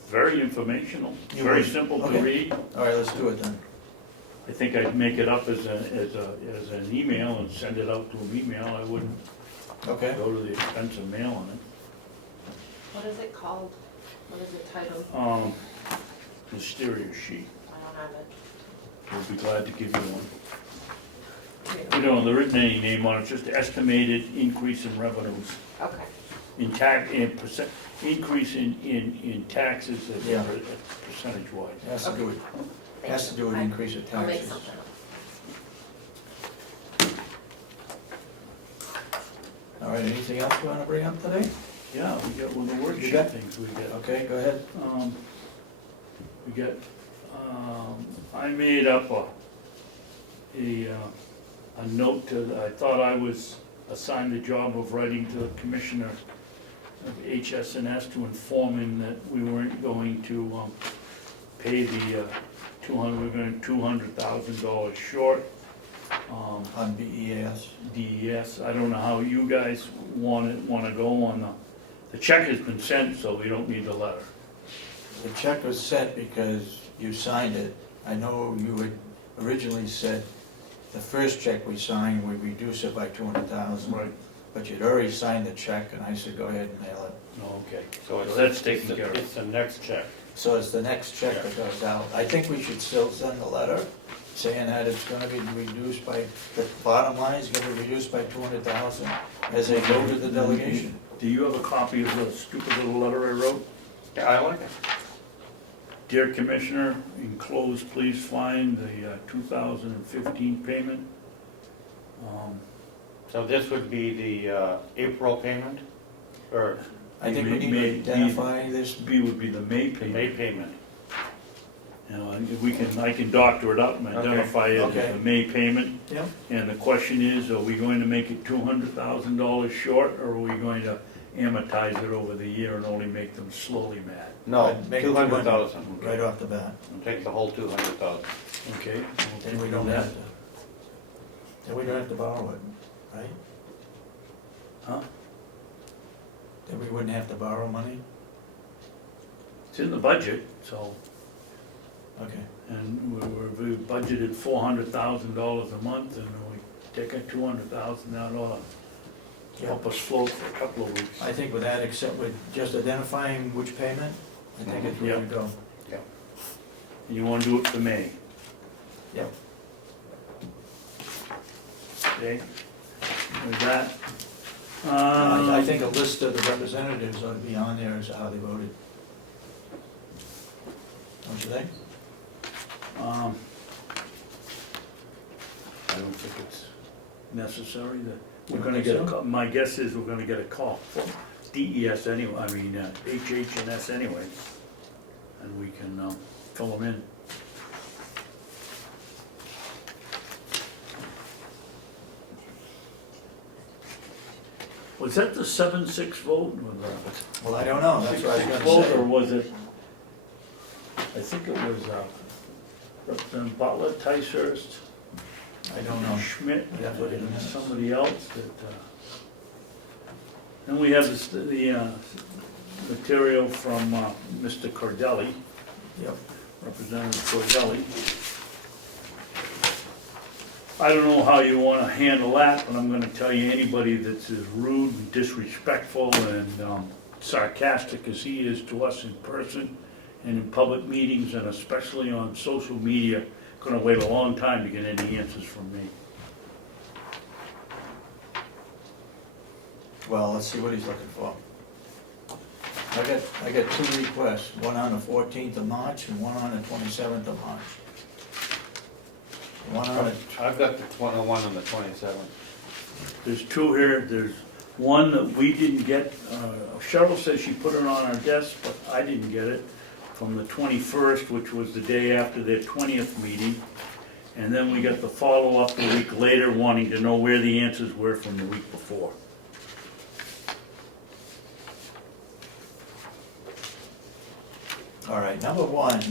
very informational, You very would. simple to Okay. read. All right, let's do it then. I think I'd make it up as an email and send it out to an email. I wouldn't Okay, go to the expense of mailing it. What is it called? What is it titled? Mysterious sheet. I don't have it. We'll be glad to give you one. There isn't any name on it, just estimated increase in revenues, Okay. in percent, increase in taxes Yeah. percentage wise. it has to do with, Thank has to you. do with I- increase of I'll make taxes. something up. All right, anything else you wanna bring up today? Yeah, we got one of the You worksheet got- things we get. Okay, go ahead. We got, I made up a note to, I thought I was assigned the job of writing to the commissioner of HSNS to inform him that we weren't going to, pay the, we're going $200,000 short. On BES. DES, I don't know how you guys wanna go on the check has been sent, so we don't need the letter. The check was sent because you signed it. I know you had originally said the first check we signed, we reduce it by 200,000. Right. But you'd already signed the check, and I said, go ahead and mail it. Okay, So so that's taken care of. It's the next check. So it's the next check that goes out. I think we should still send the letter saying that it's gonna be reduced by, the bottom line is gonna be reduced by 200,000 as they go to the delegation. Do you have a copy of the stupid little letter I wrote? Yeah, I like it. Dear Commissioner, enclosed, please find the 2015 payment. So this would be the April payment, or I think we need May- to identify this. B would be the May the May payment. payment? You know, and if we can, I can doctor it up and identify it Okay. as the May payment. Yep. And the question is, are we going to make it $200,000 short, or are we going to amortize it over the year and only make them slowly mad? No, Make it 200,000. Right off the bat. Take the whole 200,000. Okay? Then we don't have to, then we don't have to borrow it, right? Huh? Then we wouldn't have to borrow money? It's in the budget, so, Okay. and we budgeted $400,000 a month, and we take a $200,000 out, ought to help us float for a couple of weeks. I think with that, except with just identifying which payment, I think it's ready to go. You wanna do it for May? Yep. Okay? With that, I think a list of the representatives ought to be on there as to how they voted. Don't you think? I don't think it's necessary that, we're You gonna think get a so? call, my guess is we're gonna get a call from DES anyway, HH&S anyway, and we can, fill them in. Was that the 7-6 vote? Well, I don't know, that's what I was 6-6 gonna vote, say. or was it, I think it was, Representative Butler, Ticehurst, I don't know. Schmidt, I'd have to look at the and minutes. somebody else that, then we have the material from Mr. Cordelli, Yep. Representative Cordelli. I don't know how you wanna handle that, but I'm gonna tell you, anybody that's as rude and disrespectful and sarcastic as he is to us in person and in public meetings, and especially on social media, gonna wait a long time to get any answers from me. Well, let's see what he's looking for. I got two requests, one on the 14th of March and one on the 27th of March. One on it, I've got the one on the 27th. There's two here, there's one that we didn't get, Cheryl says she put it on our desk, but I didn't get it, from the 21st, which was the day after their 20th meeting. And then we got the follow-up a week later, wanting to know where the answers were from the week before. all right, number one,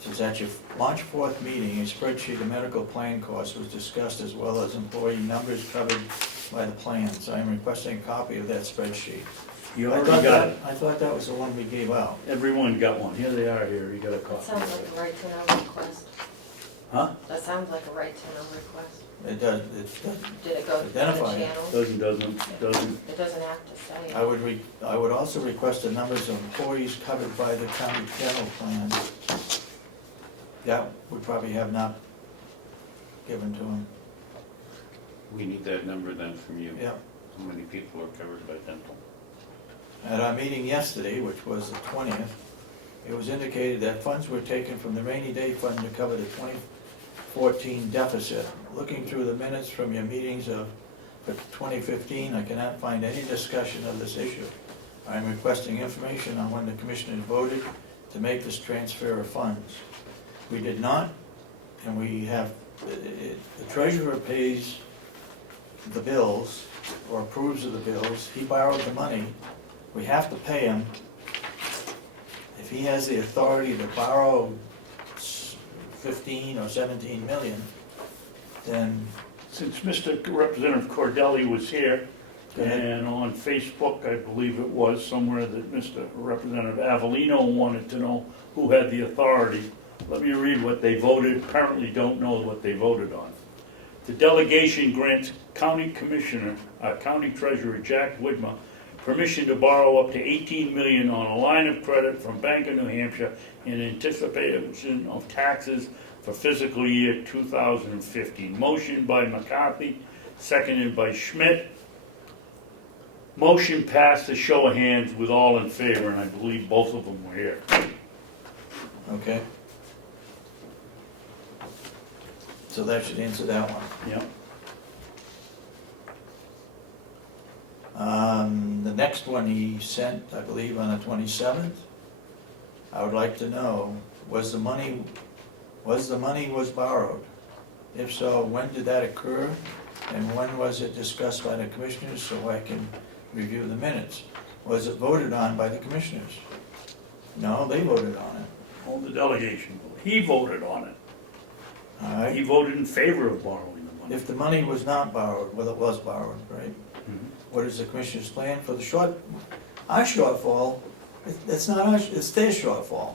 says at your March 4th meeting, a spreadsheet of medical plan costs was discussed as well as employee numbers covered by the plans. I am requesting a copy of that spreadsheet. You I already thought got it. I thought that was the one we gave out. Everyone got one. Here they are here. You got a That copy. sounds like a right to know request. Huh? That sounds like a right to know request. It does, Did it go through the Identify it. channel? Doesn't. It doesn't have to say. I would also request the numbers of employees covered by the county general plan. That would probably have not given to him. We need that number then from you. Yeah. How many people are covered by dental? At our meeting yesterday, which was the 20th, it was indicated that funds were taken from the rainy day fund to cover the 2014 deficit. Looking through the minutes from your meetings of 2015, I cannot find any discussion of this issue. I am requesting information on when the commissioners voted to make this transfer of funds. We did not, and we have, the treasurer pays the bills, or approves of the bills. He borrowed the money. We have to pay him. If he has the authority to borrow 15 or 17 million, then, Since Mr. Representative Cordelli was here, and on Facebook, I believe it was, somewhere that Mr. Representative Avellino wanted to know who had the authority. Let me read what they voted, apparently don't know what they voted on. The delegation grants County Commissioner, County Treasurer Jack Widmer permission to borrow up to $18 million on a line of credit from Bank of New Hampshire in anticipation of taxes for fiscal year 2015. Motion by McCarthy, seconded by Schmidt. Motion passed a show of hands with all in favor, and I believe both of them were here. okay? So that should answer that one. Yeah. The next one he sent, I believe, on the 27th. I would like to know, was the money borrowed? If so, when did that occur? And when was it discussed by the commissioners so I can review the minutes? Was it voted on by the commissioners? No, they voted on it. On the delegation, he voted on it. All right? He voted in favor of borrowing the money. If the money was not borrowed, well, it was borrowed, right? Mhm. What is the commissioner's plan for our shortfall? It's not our, it's their shortfall.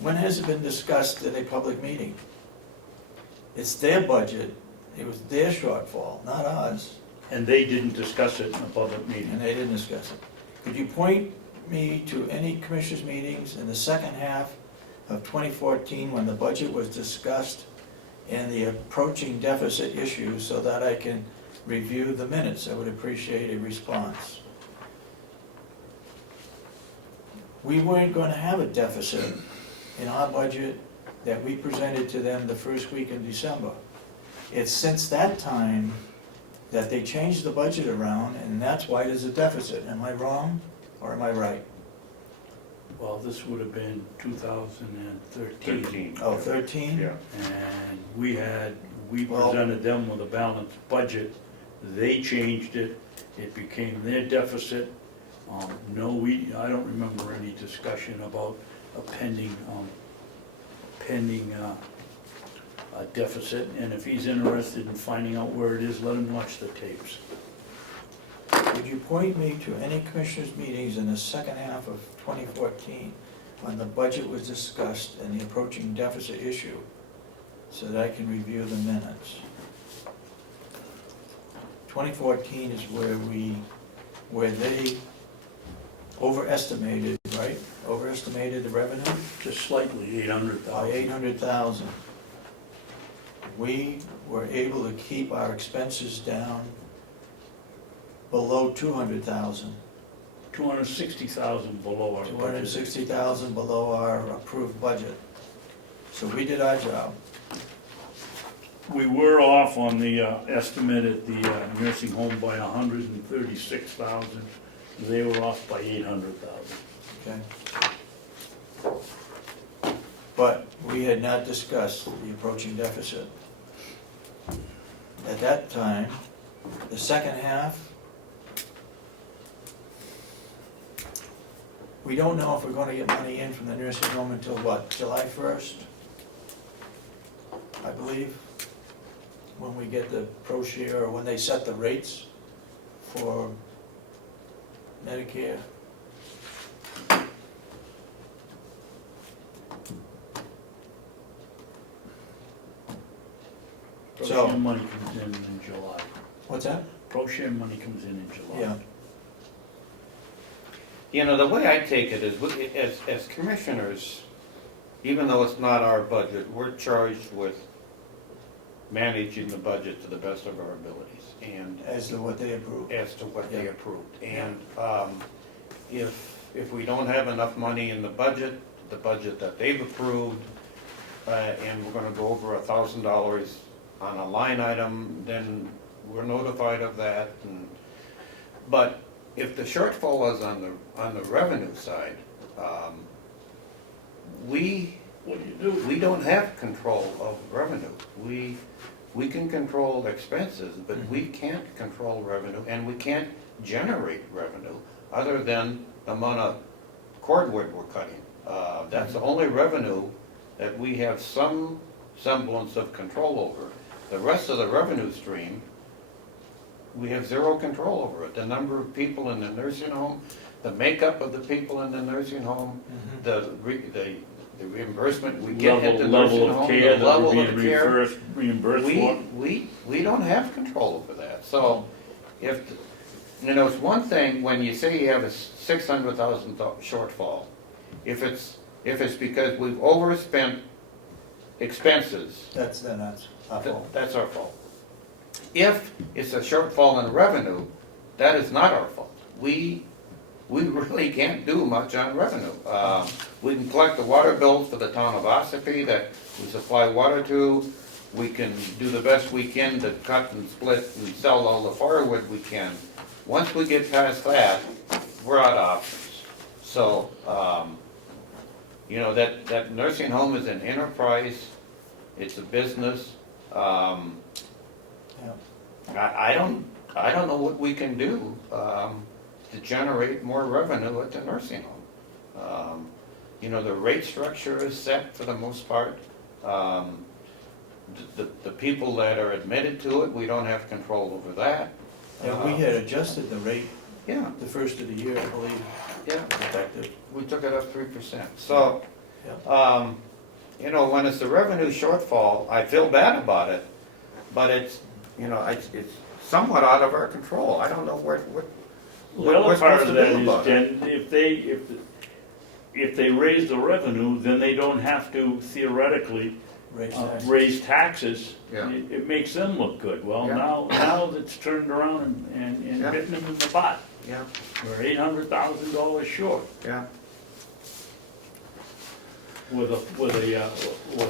When has it been discussed in a public meeting? It's their budget, it was their shortfall, not ours, And they didn't discuss it in a public and meeting. they didn't discuss it. Could you point me to any commissioners' meetings in the second half of 2014 when the budget was discussed and the approaching deficit issue so that I can review the minutes? I would appreciate a response. We weren't going to have a deficit in our budget that we presented to them the first week in December. It's since that time that they changed the budget around, and that's why there's a deficit. Am I wrong, or am I right? Well, this would have been 2013. 13. Oh, 13? Yeah. And we Well- presented them with a balanced budget. They changed it. It became their deficit. No, I don't remember any discussion about a pending deficit. And if he's interested in finding out where it is, let him watch the tapes. Could you point me to any commissioners' meetings in the second half of 2014 when the budget was discussed and the approaching deficit issue so that I can review the minutes? 2014 is where they overestimated, right? Overestimated the revenue Just slightly, by 800,000. 800,000. We were able to keep our expenses down below 200,000. 260,000 below our budget. 260,000 below our approved budget. So we did our job. we were off on the estimate at the nursing home by 136,000. They were off by 800,000. Okay. But we had not discussed the approaching deficit. At that time, the second half, we don't know if we're gonna get money in from the nursing home until what, July 1st? I believe, when we get the pro share, or when they set the rates for Medicare. Pro So- share money comes in July. What's that? Pro share money comes in July. Yeah, You know, the way I take it is, as commissioners, even though it's not our budget, we're charged with managing the budget to the best of our abilities, and as to what they approve. as to what they Yeah. approved. And if we don't have enough money in the budget that they've approved, and we're gonna go over $1,000 on a line item, then we're notified of that. But if the shortfall is on the revenue side, we What do you do? we don't have control of revenue. We can control expenses, but we can't control revenue, and we can't generate revenue other than the amount of cordwood we're cutting. That's the only revenue that we have some semblance of control over. The rest of the revenue stream, we have zero control over it. The number of people in the nursing home, the makeup of the people in the nursing home, the reimbursement we get at the nursing Level of home, care the that level we're of being care. reimbursed for. We don't have control over that. So if, you know, it's one thing when you say you have a $600,000 shortfall. If it's because we've overspent expenses, That's our fault. that's our fault. If it's a shortfall in revenue, that is not our fault. We really can't do much on revenue. We can collect the water bills for the town of Ossipee that we supply water to. We can do the best we can to cut and split and sell all the firewood we can. Once we get past that, we're out of options. So, you know, that nursing home is an enterprise, it's a business. I don't know what we can do to generate more revenue at the nursing home. You know, the rate structure is set for the most part. The people that are admitted to it, we don't have control over that. Yeah, we had adjusted the rate Yeah, the first of the year, I believe, yeah, effective. we took it up 3%. So, you know, when it's the revenue shortfall, I feel bad about it, but it's, you know, it's somewhat out of our control. I don't know what The we're other part supposed of to that do is, about it. then, if they raise the revenue, then they don't have to theoretically Raise taxes. raise taxes. Yeah. It makes them look good. Well, Yeah. now it's turned around and Yeah. bitten them in the butt. Yeah, We're $800,000 short yeah. where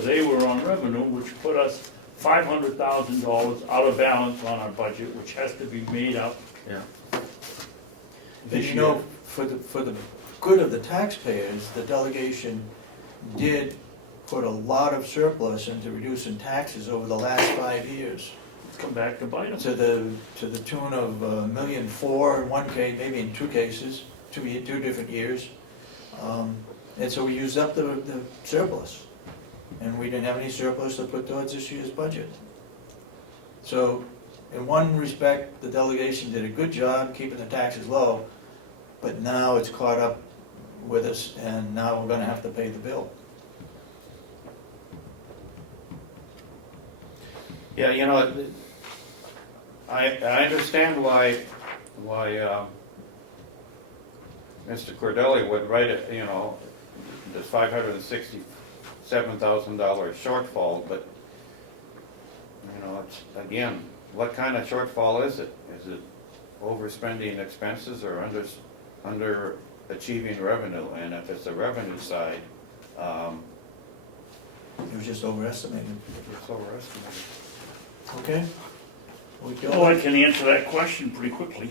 they were on revenue, which put us $500,000 out of balance on our budget, which has to be made up Yeah. And this you year. know, for the good of the taxpayers, the delegation did put a lot of surplus into reducing taxes over the last 5 years. Come back to bite them. To the tune of $1.4 million in one case, maybe in two cases, two different years. And so we used up the surplus. And we didn't have any surplus to put towards this year's budget. So, in one respect, the delegation did a good job keeping the taxes low, but now it's caught up with us, and now we're gonna have to pay the bill. Yeah, you know, I understand why Mr. Cordelli would write it, you know, this $567,000 shortfall, but, you know, it's, again, what kind of shortfall is it? Is it overspending expenses or underachieving revenue? And if it's the revenue side, It was just overestimated. it's overestimated. Okay? We go. Oh, I can answer that question pretty quickly.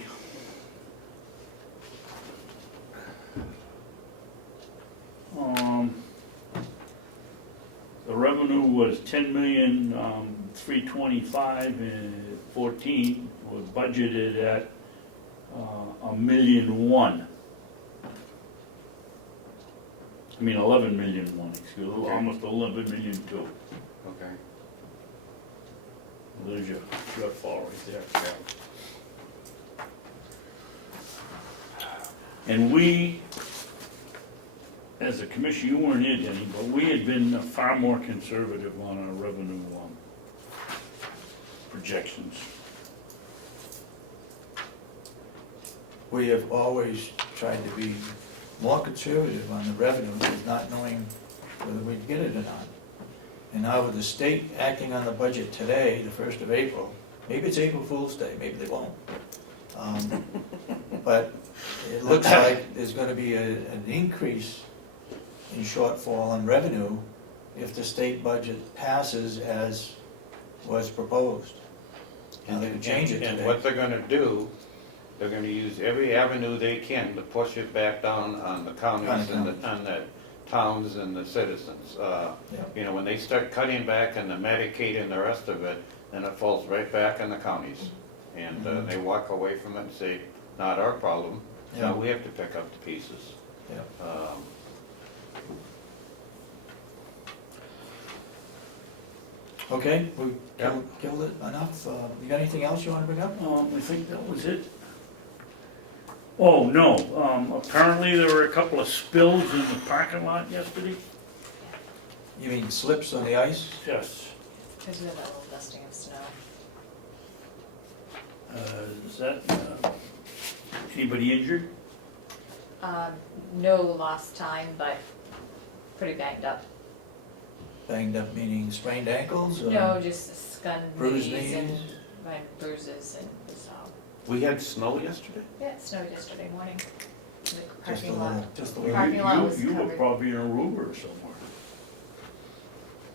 The revenue was 10,325,14. Was budgeted at $1,000,001. I mean 11,000,001. Excuse me, Okay. almost 11,000,002. Okay. There's your shortfall right there. And we, as a commission, you weren't here, Denny, but we had been far more conservative on our revenue projections. We have always tried to be more conservative on the revenues, not knowing whether we'd get it or not. And now with the state acting on the budget today, the 1st of April, maybe it's April Fool's Day, maybe they won't. But it looks like there's gonna be an increase in shortfall on revenue if the state budget passes as was proposed. Now, they could change it And today. what they're gonna do, they're gonna use every avenue they can to push it back down on the counties and on the towns and the citizens. You know, when they start cutting back on the Medicaid and the rest of it, then it falls right back on the counties. And they walk away from it and say, not our problem, now we have to pick up the pieces. Yeah. Okay, we killed it enough. You got anything else you wanna bring up? I think that was it. Oh, no, apparently there were a couple of spills in the parking lot yesterday. You mean slips on the ice? Yes. Because we have that little dusting of snow. Is that, anybody injured? No lost time, but pretty banged up. Banged up meaning sprained ankles? or- No, just skunned Bruised knees and knees? bruises and so. We had snow yesterday? Yeah, it snowed yesterday morning. The Just a parking lot. little, just a Park- little. Parking lot was You were covered. probably in Aruba or somewhere.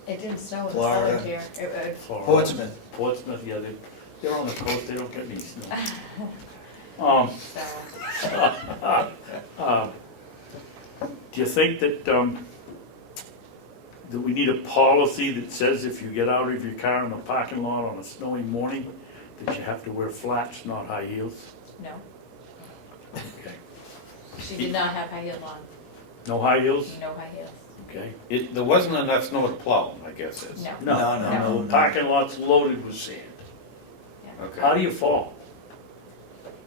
It didn't snow in the Florida. southern tier. It Florida. Portsmouth. Portsmouth, yeah, they're on the coast, they don't get any snow. so, Do you think that, that we need a policy that says if you get out of your car in the parking lot on a snowy morning, that you have to wear flats, not high heels? no, Okay. she did not have high heel on, No high heels? no high heels, Okay. There wasn't enough snow to plow, I guess is. no. No. The parking lot's loaded with sand. How Okay. do you fall?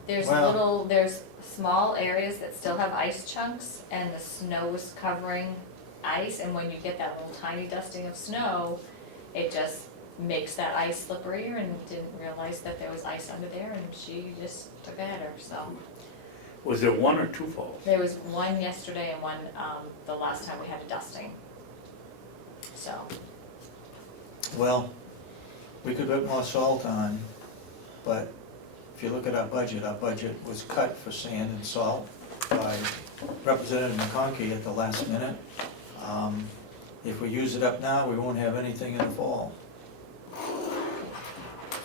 Well- There's small areas that still have ice chunks and the snow is covering ice, and when you get that little tiny dusting of snow, it just makes that ice slipperier, and didn't realize that there was ice under there, and she just took a header, so. Was there one or two falls? There was one yesterday and one, the last time we had a dusting. So, Well, we could put more salt on, but if you look at our budget was cut for sand and salt by Representative McConkey at the last minute. If we use it up now, we won't have anything in the fall.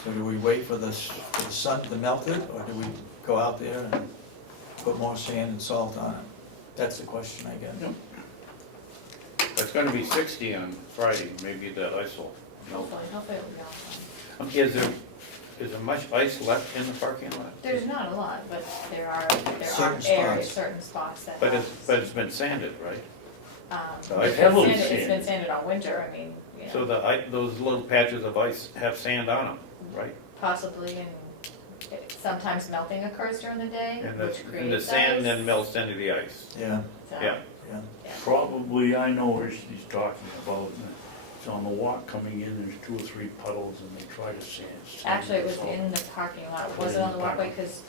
So do we wait for the sun to melt it, or do we go out there and put more sand and salt on it? That's the question I get. Yep. It's gonna be 60 on Friday, maybe that ice will melt. hopefully it'll be all fine. Is there much ice left in the parking lot? There's not a lot, but there are Certain areas, spots. certain spots that But have. it's been sanded, right? It's I been heavily sanded, it's been sanded. sanded all winter, I mean, you know, So those little patches of ice have sand on them, right? possibly, and sometimes melting occurs during the day, And which the creates sand ice. then melts into the ice. Yeah, So, Yeah. yeah. Probably, I know where she's talking about. It's on the walk coming in, there's 2 or 3 puddles and they try to sand. Actually, it was salt. in the parking lot, it Put it wasn't in on the the walkway, parking because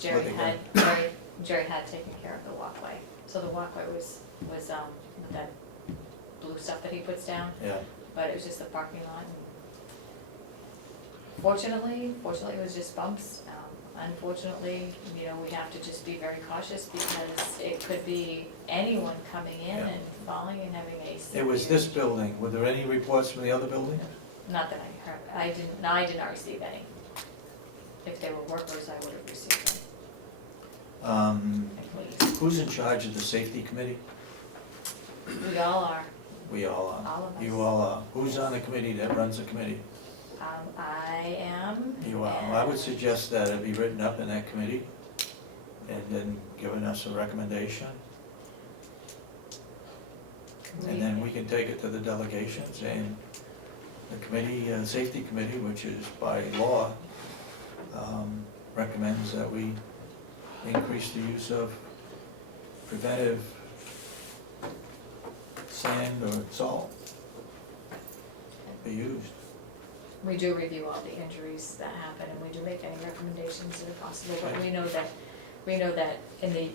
Jerry had taken care of the walkway. So the walkway was that blue stuff that he puts down, Yeah, but it was just the parking lot. Fortunately, it was just bumps. Unfortunately, we have to just be very cautious, because it could be anyone coming in Yeah. and falling and having a it was severe- this building. Were there any reports from the other building? Not that I heard, I did not receive any. If they were workers, I would have received them, employees. Who's in charge of the safety committee? We all are, We all are. all of us. You all are. Who's on the committee that runs the committee? I am. You are. and- I would suggest that it be written up in that committee and then given us a recommendation. And then we can take it to the delegations and the committee, safety committee, which is by law, recommends that we increase the use of preventive sand or salt be used. We do review all the injuries that happen, and we do make any recommendations if possible, but we know that in the,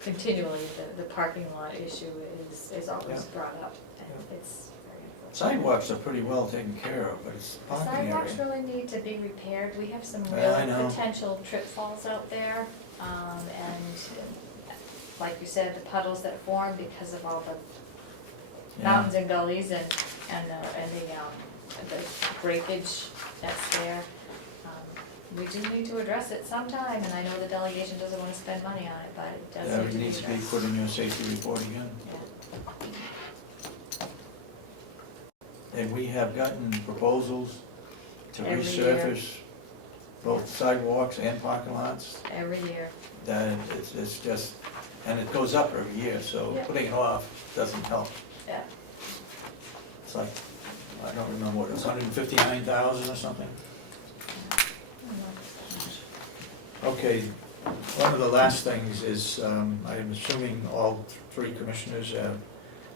continually, the parking lot issue is always Yeah. brought up, and it's very unfortunate. Sidewalks are pretty well taken care of, but it's the The parking sidewalks area. really need to be repaired, we have some Yeah, I real know. potential trip falls out there, and like you said, the puddles that form because of all the Yeah. mountains and gullies and the breakage that's there. We do need to address it sometime, and I know the delegation doesn't want to spend money on it, but it does Yeah, need it to be needs to be addressed. put in your safety report again. Yeah. And we have gotten proposals to Every year. resurface both sidewalks and parking lots. Every year. That it's just, and it goes up every year, so Yeah. putting it off doesn't help. Yeah. It's like, I don't remember what, it was 159,000 or something? Okay, one of the last things is, I'm assuming all three commissioners have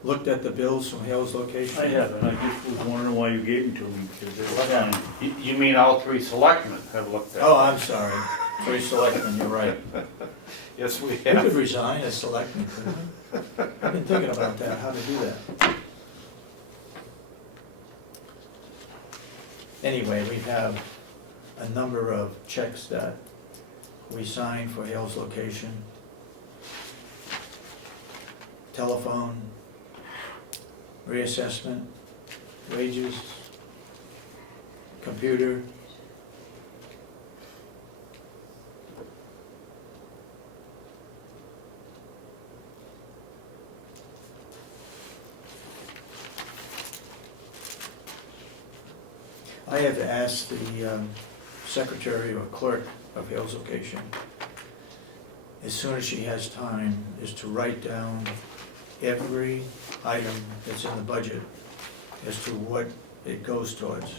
looked at the bills from Hales location? I haven't, I just was wondering why you gave them to me, because it was fine. You mean all three selectmen have looked at it? Oh, I'm sorry, three selectmen, you're right. Yes, we You could have. resign as selectman, couldn't you? I've been thinking about that, how to do that. Anyway, we have a number of checks that we signed for Hales location. Telephone, reassessment, wages, computer. I have asked the secretary or clerk of Hales location, as soon as she has time, is to write down every item that's in the budget as to what it goes towards.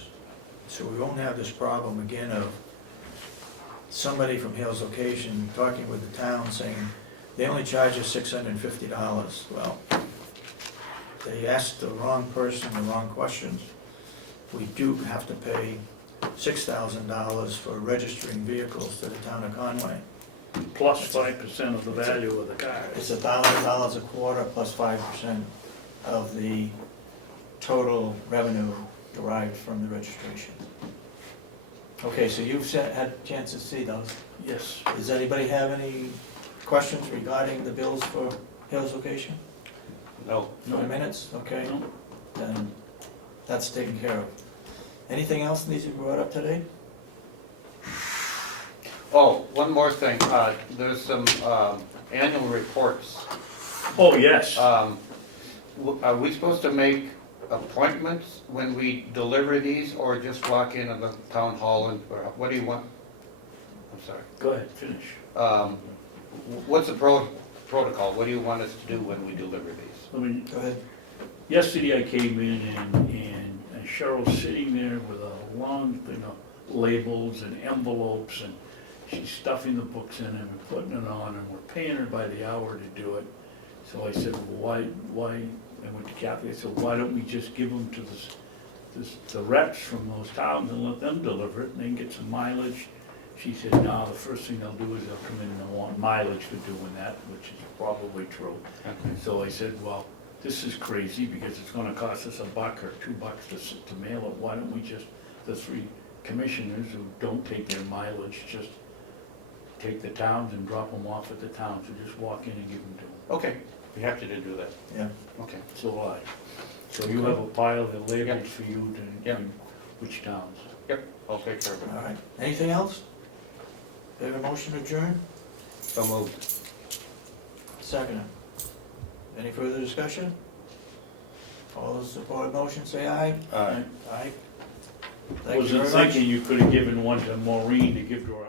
So we won't have this problem again of somebody from Hales location talking with the town saying, they only charge us $650. Well, they asked the wrong person the wrong questions. We do have to pay $6,000 for registering vehicles to the town of Conway. Plus 5% of the value of the car. It's $1,000 a quarter plus 5% of the total revenue derived from the registration. Okay, so you've had a chance to see those. Yes. Does anybody have any questions regarding the bills for Hales location? No. No minutes, okay? No. Then that's taken care of. Anything else needs to be brought up today? Oh, one more thing, there's some annual reports. Oh, yes. Are we supposed to make appointments when we deliver these, or just walk into the town hall and, or what do you want? I'm sorry. Go ahead, finish. What's the protocol? What do you want us to do when we deliver these? I mean, Go ahead. yesterday I came in and Cheryl's sitting there with a long thing of labels and envelopes, and she's stuffing the books in and we're putting it on, and we're paying her by the hour to do it. So I said, well, why, I went to Kathy, I said, why don't we just give them to the reps from those towns and let them deliver it and then get some mileage? She said, no, the first thing they'll do is they'll come in and they'll want mileage for doing that, which is probably true. And so I said, well, this is crazy because it's gonna cost us $1 or $2 to mail it. Why don't we just, the three commissioners who don't take their mileage, just take the towns and drop them off at the towns, so just walk in and give them to them. Okay, we have to do that. Yeah. Okay. So I. So you have a pile of labels for you to, Yeah. Which towns? I'll take care of it. All right, anything else? Do you have a motion to adjourn? So moved. Second. Any further discussion? All those support motion, say aye. Aye. Aye. I Thank was you very much. thinking you could have given one to Maureen to give to her